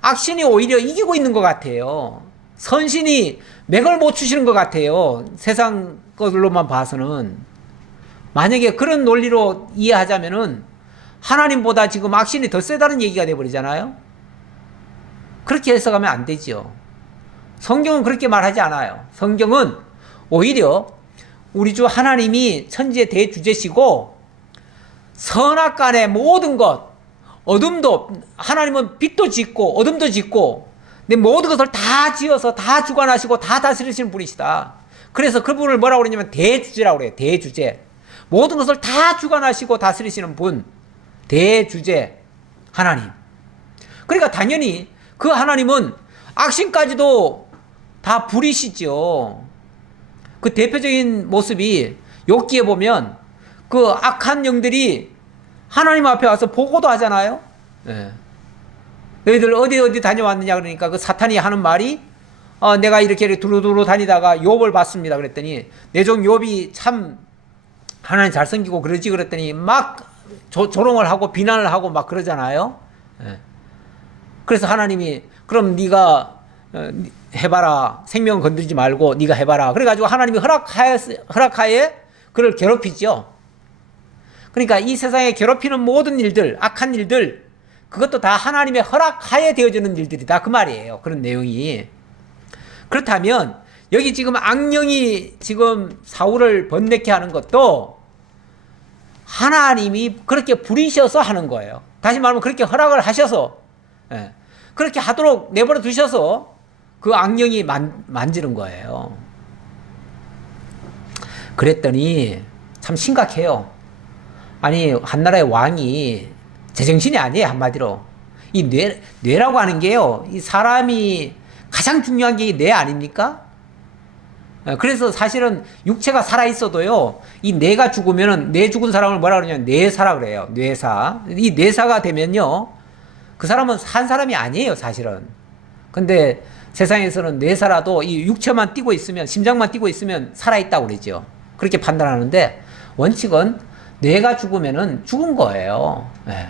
악신이 오히려 이기고 있는 것 같아요. 선신이 맥을 못 추시는 것 같아요. 세상 것으로만 봐서는. 만약에 그런 논리로 이해하자면은 하나님보다 지금 악신이 더 세다는 얘기가 돼버리잖아요. 그렇게 해석하면 안 되죠. 성경은 그렇게 말하지 않아요. 성경은 오히려 우리 주 하나님이 천지의 대주제시고, 선악간의 모든 것, 어둠도, 하나님은 빛도 짓고 어둠도 짓고, 근데 모든 것을 다 지어서 다 주관하시고 다 다스리시는 분이시다. 그래서 그분을 뭐라고 그러냐면 대주제라고 그래요. 대주제. 모든 것을 다 주관하시고 다스리시는 분, 대주제 하나님. 그러니까 당연히 그 하나님은 악신까지도 다 부리시죠. 그 대표적인 모습이 욥기에 보면 그 악한 영들이 하나님 앞에 와서 보고도 하잖아요. 너희들 어디 다녀왔느냐 그러니까 그 사탄이 하는 말이, 내가 이렇게 두루두루 다니다가 욥을 봤습니다 그랬더니, 내 종 욥이 참 하나님 잘생기고 그러지 그랬더니 막 조롱을 하고 비난을 하고 막 그러잖아요. 예. 그래서 하나님이 그럼 네가 해봐라. 생명 건드리지 말고 네가 해봐라. 그래가지고 하나님이 허락하에 그를 괴롭히죠. 그러니까 이 세상에 괴롭히는 모든 일들, 악한 일들, 그것도 다 하나님의 허락하에 되어지는 일들이다. 그 말이에요. 그런 내용이. 그렇다면 여기 지금 악령이 지금 사울을 번뇌케 하는 것도 하나님이 그렇게 부리셔서 하는 거예요. 다시 말하면 그렇게 허락을 하셔서, 예, 그렇게 하도록 내버려 두셔서 그 악령이 만지는 거예요. 그랬더니 참 심각해요. 아니, 한나라의 왕이 제정신이 아니에요. 한마디로 이 뇌라고 하는 게요, 이 사람이 가장 중요한 게 이 뇌 아닙니까? 그래서 사실은 육체가 살아있어도요, 이 뇌가 죽으면은, 뇌 죽은 사람을 뭐라 그러냐면 뇌사라 그래요. 뇌사. 이 뇌사가 되면요, 그 사람은 산 사람이 아니에요, 사실은. 근데 세상에서는 뇌사라도 이 육체만 뛰고 있으면, 심장만 뛰고 있으면 살아있다고 그러죠. 그렇게 판단하는데, 원칙은 뇌가 죽으면은 죽은 거예요. 예.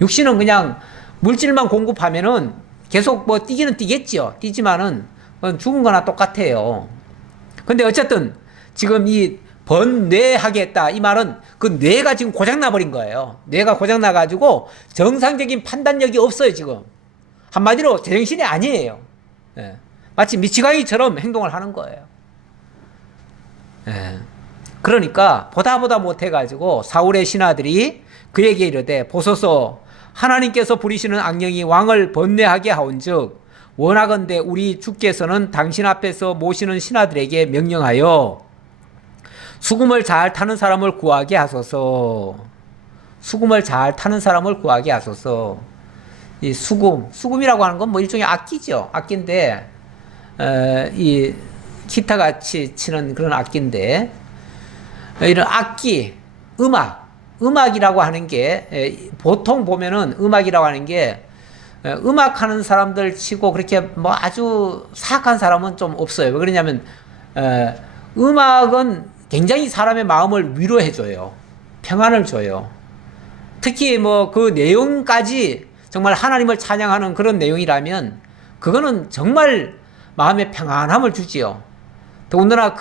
육신은 그냥 물질만 공급하면은 계속 뭐 뛰기는 뛰겠죠. 뛰지만은 죽은 거나 똑같아요. 근데 어쨌든 지금 이 번뇌하게 했다, 이 말은 그 뇌가 지금 고장나 버린 거예요. 뇌가 고장나 가지고 정상적인 판단력이 없어요. 지금 한마디로 제정신이 아니에요. 예. 마치 미치광이처럼 행동을 하는 거예요. 예. 그러니까 보다 못해 가지고 사울의 신하들이 그에게 이르되, 보소서, 하나님께서 부리시는 악령이 왕을 번뇌하게 하온즉 원하건대 우리 주께서는 당신 앞에서 모시는 신하들에게 명령하여 수금을 잘 타는 사람을 구하게 하소서. 수금을 잘 타는 사람을 구하게 하소서. 이 수금이라고 하는 건 뭐 일종의 악기죠. 악기인데, 이 기타 같이 치는 그런 악기인데, 이런 악기, 음악이라고 하는 게, 보통 보면은 음악이라고 하는 게, 음악하는 사람들 치고 그렇게 뭐 아주 사악한 사람은 좀 없어요. 왜 그러냐면, 음악은 굉장히 사람의 마음을 위로해줘요. 평안을 줘요. 특히 뭐 그 내용까지 정말 하나님을 찬양하는 그런 내용이라면, 그거는 정말 마음의 평안함을 주지요. 더군다나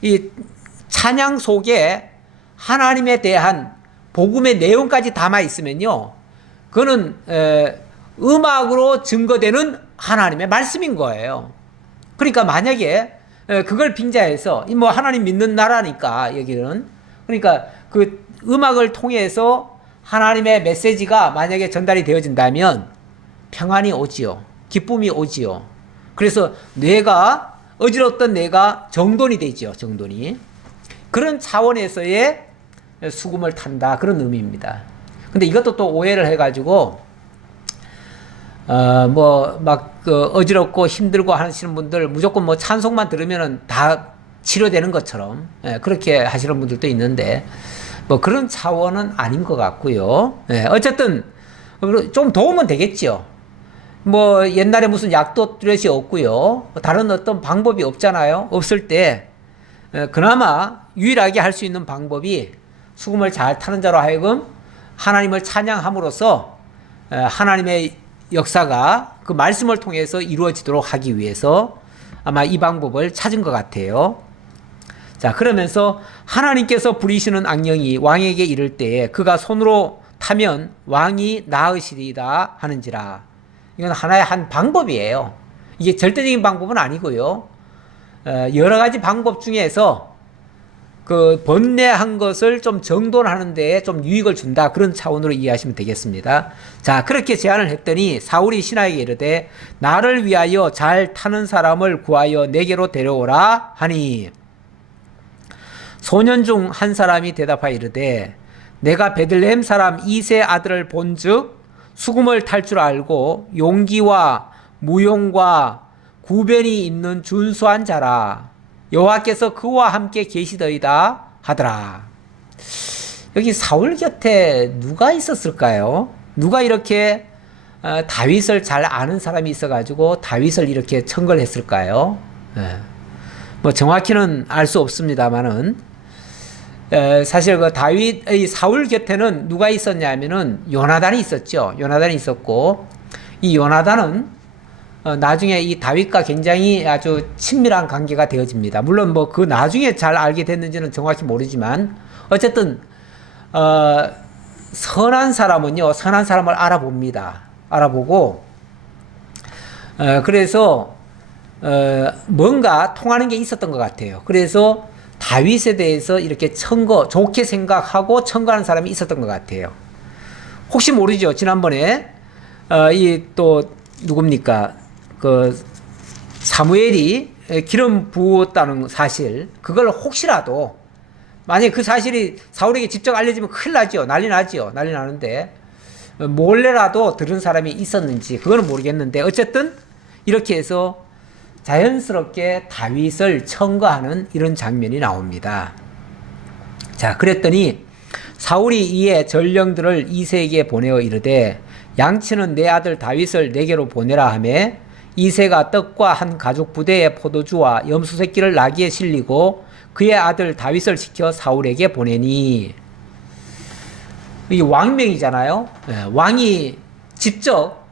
이 찬양 속에 하나님에 대한 복음의 내용까지 담아 있으면요, 그거는 음악으로 증거되는 하나님의 말씀인 거예요. 그러니까 만약에 그걸 빙자해서 뭐 하나님 믿는 나라니까 여기는, 그러니까 그 음악을 통해서 하나님의 메시지가 만약에 전달이 되어진다면 평안이 오지요. 기쁨이 오지요. 그래서 어지럽던 뇌가 정돈이 되죠. 정돈이. 그런 차원에서의 수금을 탄다, 그런 의미입니다. 근데 이것도 또 오해를 해가지고 어지럽고 힘들고 하시는 분들 무조건 뭐 찬송만 들으면은 다 치료되는 것처럼, 그렇게 하시는 분들도 있는데, 뭐 그런 차원은 아닌 것 같고요. 어쨌든 좀 도움은 되겠죠. 뭐 옛날에 무슨 약도 뚜렷이 없고요, 다른 어떤 방법이 없잖아요. 없을 때 그나마 유일하게 할 수 있는 방법이 수금을 잘 타는 자로 하여금 하나님을 찬양함으로써 하나님의 역사가 그 말씀을 통해서 이루어지도록 하기 위해서 아마 이 방법을 찾은 것 같아요. 자, 그러면서 하나님께서 부리시는 악령이 왕에게 이를 때에 그가 손으로 타면 왕이 나으시리다 하는지라. 이건 하나의 한 방법이에요. 이게 절대적인 방법은 아니고요, 여러 가지 방법 중에서 그 번뇌한 것을 좀 정돈하는 데에 좀 유익을 준다, 그런 차원으로 이해하시면 되겠습니다. 자, 그렇게 제안을 했더니 사울이 신하에게 이르되, 나를 위하여 잘 타는 사람을 구하여 내게로 데려오라 하니, 소년 중 한 사람이 대답하여 이르되, 내가 베들레헴 사람 이세 아들을 본즉 수금을 탈 줄 알고 용기와 무용과 구변이 있는 준수한 자라. 여호와께서 그와 함께 계시더이다 하더라. 여기 사울 곁에 누가 있었을까요? 누가 이렇게 다윗을 잘 아는 사람이 있어가지고 다윗을 이렇게 청걸했을까요? 뭐 정확히는 알 수 없습니다만은, 사실 그 다윗의 사울 곁에는 누가 있었냐면은 요나단이 있었죠. 요나단이 있었고, 이 요나단은 나중에 이 다윗과 굉장히 아주 친밀한 관계가 되어집니다. 물론 뭐 그 나중에 잘 알게 됐는지는 정확히 모르지만, 어쨌든 선한 사람은요, 선한 사람을 알아봅니다. 알아보고, 그래서 뭔가 통하는 게 있었던 것 같아요. 그래서 다윗에 대해서 이렇게 좋게 생각하고 청구하는 사람이 있었던 것 같아요. 혹시 모르죠. 지난번에 이 또 누굽니까? 그 사무엘이 기름 부었다는 사실, 그걸 혹시라도 만약에 그 사실이 사울에게 직접 알려지면 큰일 나죠. 난리 나죠. 난리 나는데 몰래라도 들은 사람이 있었는지 그거는 모르겠는데, 어쨌든 이렇게 해서 자연스럽게 다윗을 청거하는 이런 장면이 나옵니다. 자, 그랬더니 사울이 이에 전령들을 이새에게 보내어 이르되, 양치는 내 아들 다윗을 내게로 보내라 하매, 이새가 떡과 한 가죽 부대의 포도주와 염소 새끼를 나귀에 실리고 그의 아들 다윗을 시켜 사울에게 보내니. 이게 왕명이잖아요. 왕이 직접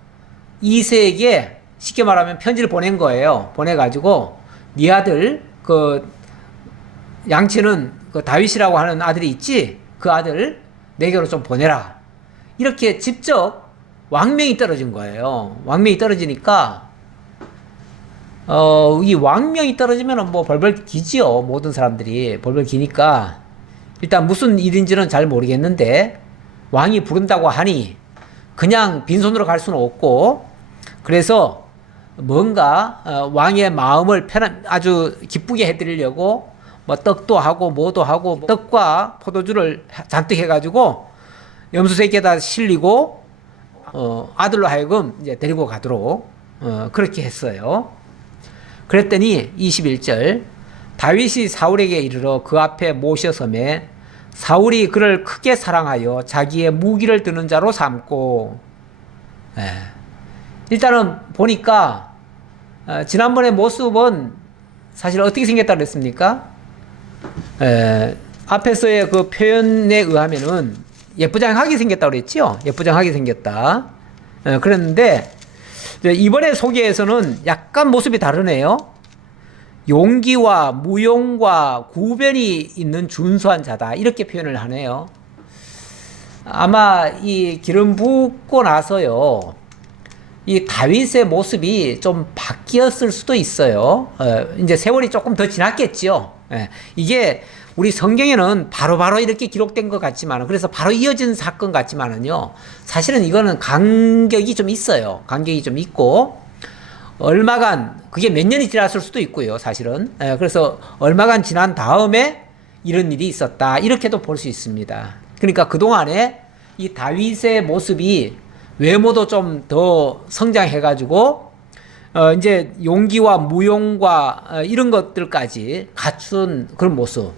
이새에게 쉽게 말하면 편지를 보낸 거예요. 보내가지고 네 아들 그 양치는 그 다윗이라고 하는 아들이 있지, 그 아들 내게로 좀 보내라. 이렇게 직접 왕명이 떨어진 거예요. 왕명이 떨어지니까 이 왕명이 떨어지면 뭐 벌벌 기지요. 모든 사람들이 벌벌 기니까 일단 무슨 일인지는 잘 모르겠는데, 왕이 부른다고 하니 그냥 빈손으로 갈 수는 없고, 그래서 뭔가 왕의 마음을 아주 기쁘게 해드리려고 뭐 떡도 하고 뭐도 하고, 떡과 포도주를 잔뜩 해가지고 염소 새끼에다 실리고 아들로 하여금 이제 데리고 가도록 그렇게 했어요. 그랬더니 21절, 다윗이 사울에게 이르러 그 앞에 모셔서매 사울이 그를 크게 사랑하여 자기의 무기를 드는 자로 삼고. 일단은 보니까 지난번의 모습은 사실 어떻게 생겼다 그랬습니까? 앞에서의 그 표현에 의하면은 예쁘장하게 생겼다고 그랬죠? 예쁘장하게 생겼다. 그랬는데 이번에 소개에서는 약간 모습이 다르네요. 용기와 무용과 구변이 있는 준수한 자다, 이렇게 표현을 하네요. 아마 이 기름 붓고 나서요, 이 다윗의 모습이 좀 바뀌었을 수도 있어요. 이제 세월이 조금 더 지났겠죠. 이게 우리 성경에는 바로바로 이렇게 기록된 것 같지만, 그래서 바로 이어진 사건 같지만은요, 사실은 이거는 간격이 좀 있어요. 간격이 좀 있고, 얼마간, 그게 몇 년이 지났을 수도 있고요, 사실은. 그래서 얼마간 지난 다음에 이런 일이 있었다, 이렇게도 볼 수 있습니다. 그러니까 그동안에 이 다윗의 모습이 외모도 좀 더 성장해가지고, 이제 용기와 무용과 이런 것들까지 갖춘 그런 모습.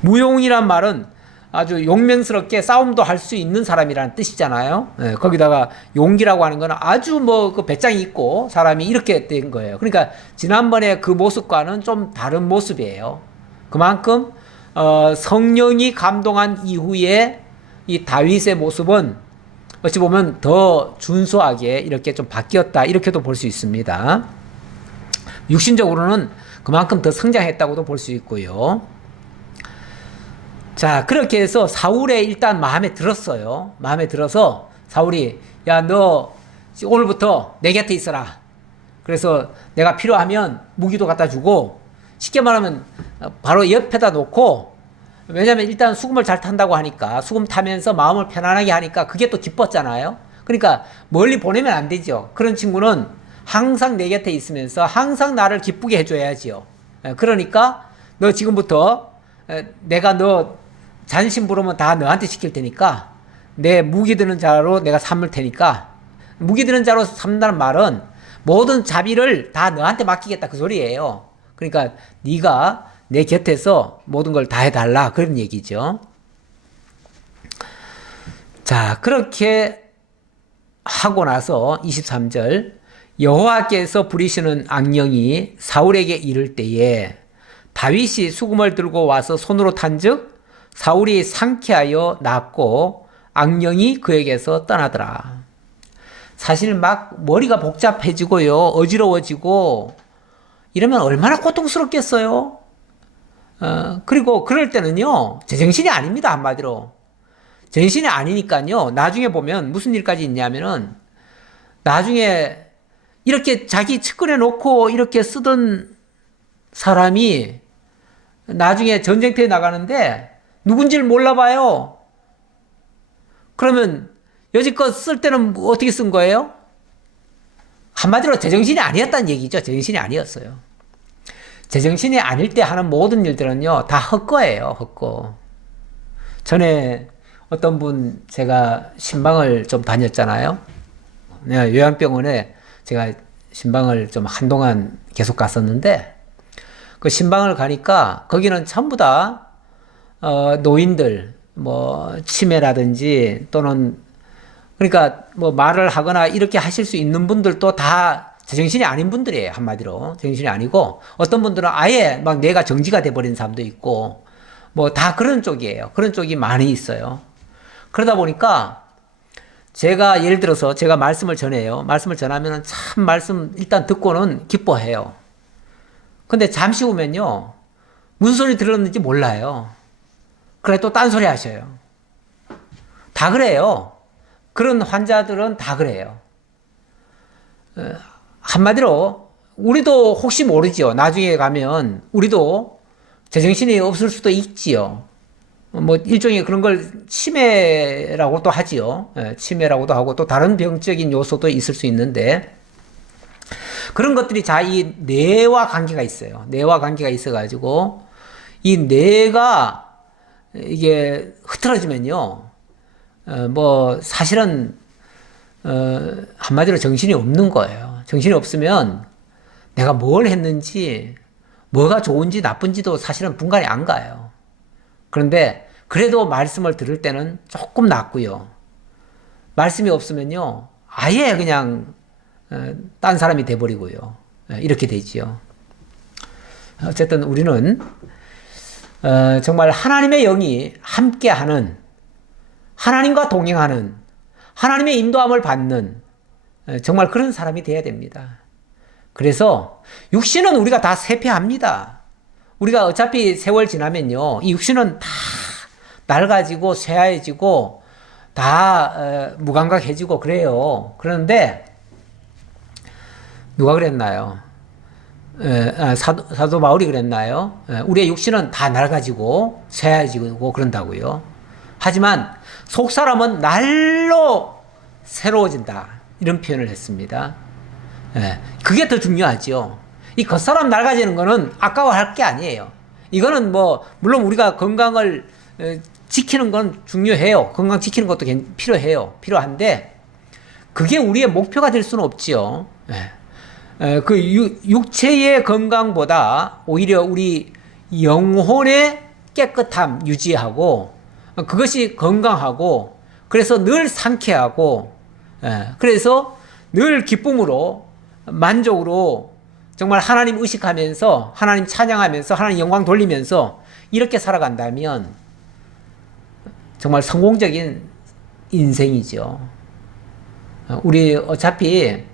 무용이란 말은 아주 용맹스럽게 싸움도 할 수 있는 사람이라는 뜻이잖아요. 거기다가 용기라고 하는 건 아주 뭐 그 배짱이 있고 사람이 이렇게 된 거예요. 그러니까 지난번에 그 모습과는 좀 다른 모습이에요. 그만큼 성령이 감동한 이후에 이 다윗의 모습은 어찌 보면 더 준수하게 이렇게 좀 바뀌었다, 이렇게도 볼 수 있습니다. 육신적으로는 그만큼 더 성장했다고도 볼 수 있고요. 자, 그렇게 해서 사울의 일단 마음에 들었어요. 마음에 들어서 사울이, 야, 너 오늘부터 내 곁에 있어라. 그래서 내가 필요하면 무기도 갖다 주고, 쉽게 말하면 바로 옆에다 놓고, 왜냐면 일단 수금을 잘 탄다고 하니까, 수금 타면서 마음을 편안하게 하니까 그게 또 기뻤잖아요. 그러니까 멀리 보내면 안 되죠. 그런 친구는 항상 내 곁에 있으면서 항상 나를 기쁘게 해줘야지요. 그러니까 너 지금부터 내가 너 잔심 부르면 다 너한테 시킬 테니까, 내 무기 드는 자로 내가 삼을 테니까, 무기 드는 자로 삼는다는 말은 모든 자비를 다 너한테 맡기겠다, 그 소리예요. 그러니까 네가 내 곁에서 모든 걸 다 해달라, 그런 얘기죠. 자, 그렇게 하고 나서 23절, 여호와께서 부리시는 악령이 사울에게 이를 때에 다윗이 수금을 들고 와서 손으로 탄즉 사울이 상쾌하여 낫고 악령이 그에게서 떠나더라. 사실 막 머리가 복잡해지고요, 어지러워지고 이러면 얼마나 고통스럽겠어요. 그리고 그럴 때는요, 제정신이 아닙니다. 한마디로 제정신이 아니니까요, 나중에 보면 무슨 일까지 있냐면은, 나중에 이렇게 자기 측근에 놓고 이렇게 쓰던 사람이 나중에 전쟁터에 나가는데 누군지를 몰라봐요. 그러면 여지껏 쓸 때는 어떻게 쓴 거예요? 한마디로 제정신이 아니었다는 얘기죠. 제정신이 아니었어요. 제정신이 아닐 때 하는 모든 일들은요, 다 헛거예요. 헛거. 전에 어떤 분, 제가 신방을 좀 다녔잖아요. 네, 요양병원에 제가 신방을 좀 한동안 계속 갔었는데, 그 신방을 가니까 거기는 전부 다 노인들, 뭐 치매라든지 또는, 그러니까 뭐 말을 하거나 이렇게 하실 수 있는 분들도 다 제정신이 아닌 분들이에요. 한마디로 제정신이 아니고, 어떤 분들은 아예 막 뇌가 정지가 돼버린 사람도 있고, 뭐 다 그런 쪽이에요. 그런 쪽이 많이 있어요. 그러다 보니까 제가 예를 들어서 제가 말씀을 전해요. 말씀을 전하면은 참 말씀 일단 듣고는 기뻐해요. 근데 잠시 후면요, 무슨 소리 들었는지 몰라요. 그래 또 딴소리 하셔요. 다 그래요. 그런 환자들은 다 그래요. 한마디로 우리도 혹시 모르지요. 나중에 가면 우리도 제정신이 없을 수도 있지요. 뭐 일종의 그런 걸 치매라고도 하지요. 치매라고도 하고 또 다른 병적인 요소도 있을 수 있는데, 그런 것들이 이 뇌와 관계가 있어요. 뇌와 관계가 있어가지고 이 뇌가 이게 흐트러지면요, 뭐 사실은 한마디로 정신이 없는 거예요. 정신이 없으면 내가 뭘 했는지, 뭐가 좋은지 나쁜지도 사실은 분간이 안 가요. 그런데 그래도 말씀을 들을 때는 조금 낫고요. 말씀이 없으면요, 아예 그냥 딴 사람이 돼버리고요. 이렇게 되지요. 어쨌든 우리는 정말 하나님의 영이 함께하는, 하나님과 동행하는, 하나님의 인도함을 받는 정말 그런 사람이 돼야 됩니다. 그래서 육신은 우리가 다 쇠퇴합니다. 우리가 어차피 세월 지나면요, 이 육신은 다 낡아지고 쇠하해지고 다 무감각해지고 그래요. 그런데 누가 그랬나요? 사도 바울이 그랬나요? 우리의 육신은 다 낡아지고 쇠하해지고 그런다고요. 하지만 속사람은 날로 새로워진다, 이런 표현을 했습니다. 그게 더 중요하죠. 이 겉사람 낡아지는 거는 아까워할 게 아니에요. 이거는 뭐 물론 우리가 건강을 지키는 건 중요해요. 건강 지키는 것도 필요한데 그게 우리의 목표가 될 수는 없지요. 그 육체의 건강보다 오히려 우리 영혼의 깨끗함 유지하고, 그것이 건강하고, 그래서 늘 상쾌하고, 그래서 늘 기쁨으로 만족으로 정말 하나님 의식하면서, 하나님 찬양하면서, 하나님 영광 돌리면서 이렇게 살아간다면 정말 성공적인 인생이죠. 우리 어차피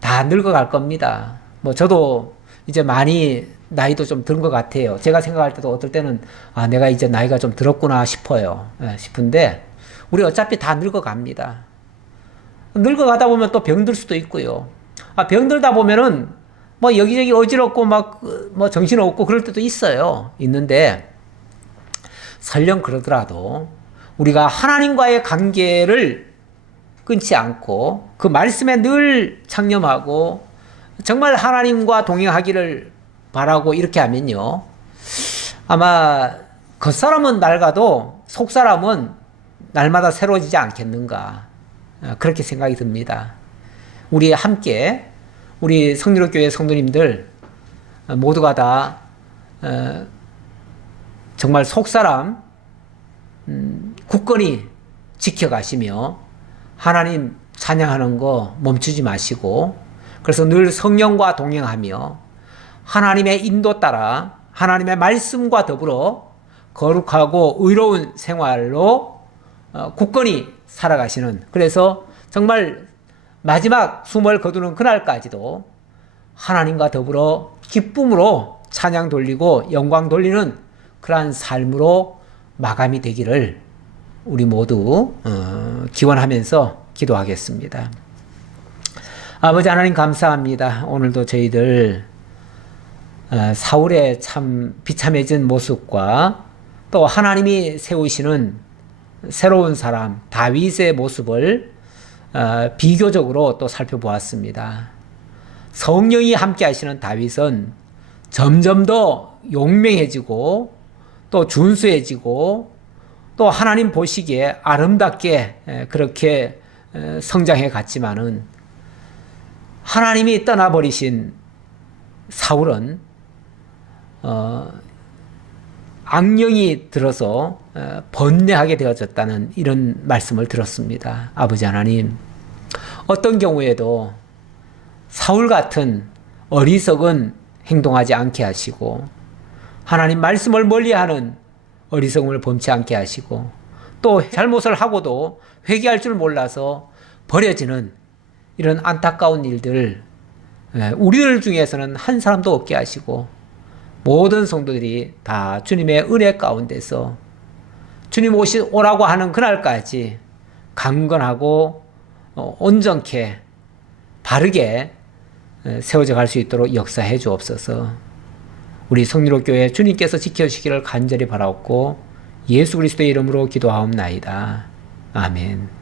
다 늙어갈 겁니다. 뭐 저도 이제 많이 나이도 좀 든 것 같아요. 제가 생각할 때도 어떨 때는 내가 이제 나이가 좀 들었구나 싶어요. 싶은데 우리 어차피 다 늙어갑니다. 늙어가다 보면 또 병들 수도 있고요. 병들다 보면은 뭐 여기저기 어지럽고 막 뭐 정신없고 그럴 때도 있는데 설령 그러더라도 우리가 하나님과의 관계를 끊지 않고 그 말씀에 늘 창념하고 정말 하나님과 동행하기를 바라고 이렇게 하면요, 아마 겉사람은 낡아도 속사람은 날마다 새로워지지 않겠는가, 그렇게 생각이 듭니다. 우리 함께 우리 성리로교회 성도님들 모두가 다 정말 속사람 굳건히 지켜가시며 하나님 찬양하는 거 멈추지 마시고, 그래서 늘 성령과 동행하며 하나님의 인도 따라 하나님의 말씀과 더불어 거룩하고 의로운 생활로 굳건히 살아가시는, 그래서 정말 마지막 숨을 거두는 그날까지도 하나님과 더불어 기쁨으로 찬양 돌리고 영광 돌리는 그러한 삶으로 마감이 되기를 우리 모두 기원하면서 기도하겠습니다. 아버지 하나님 감사합니다. 오늘도 저희들 사울의 참 비참해진 모습과 또 하나님이 세우시는 새로운 사람 다윗의 모습을 비교적으로 또 살펴보았습니다. 성령이 함께 하시는 다윗은 점점 더 용맹해지고 또 준수해지고 또 하나님 보시기에 아름답게 그렇게 성장해 갔지만은 하나님이 떠나버리신 사울은 악령이 들어서 번뇌하게 되어졌다는 이런 말씀을 들었습니다. 아버지 하나님, 어떤 경우에도 사울 같은 어리석은 행동하지 않게 하시고 하나님 말씀을 멀리하는 어리석음을 범치 않게 하시고 또 잘못을 하고도 회개할 줄 몰라서 버려지는 이런 안타까운 일들 우리들 중에서는 한 사람도 없게 하시고 모든 성도들이 다 주님의 은혜 가운데서 주님 오라고 하는 그날까지 강건하고 온전케 바르게 세워져 갈 수 있도록 역사해 주옵소서. 우리 성리로교회 주님께서 지켜주시기를 간절히 바라옵고 예수 그리스도의 이름으로 기도하옵나이다. 아멘.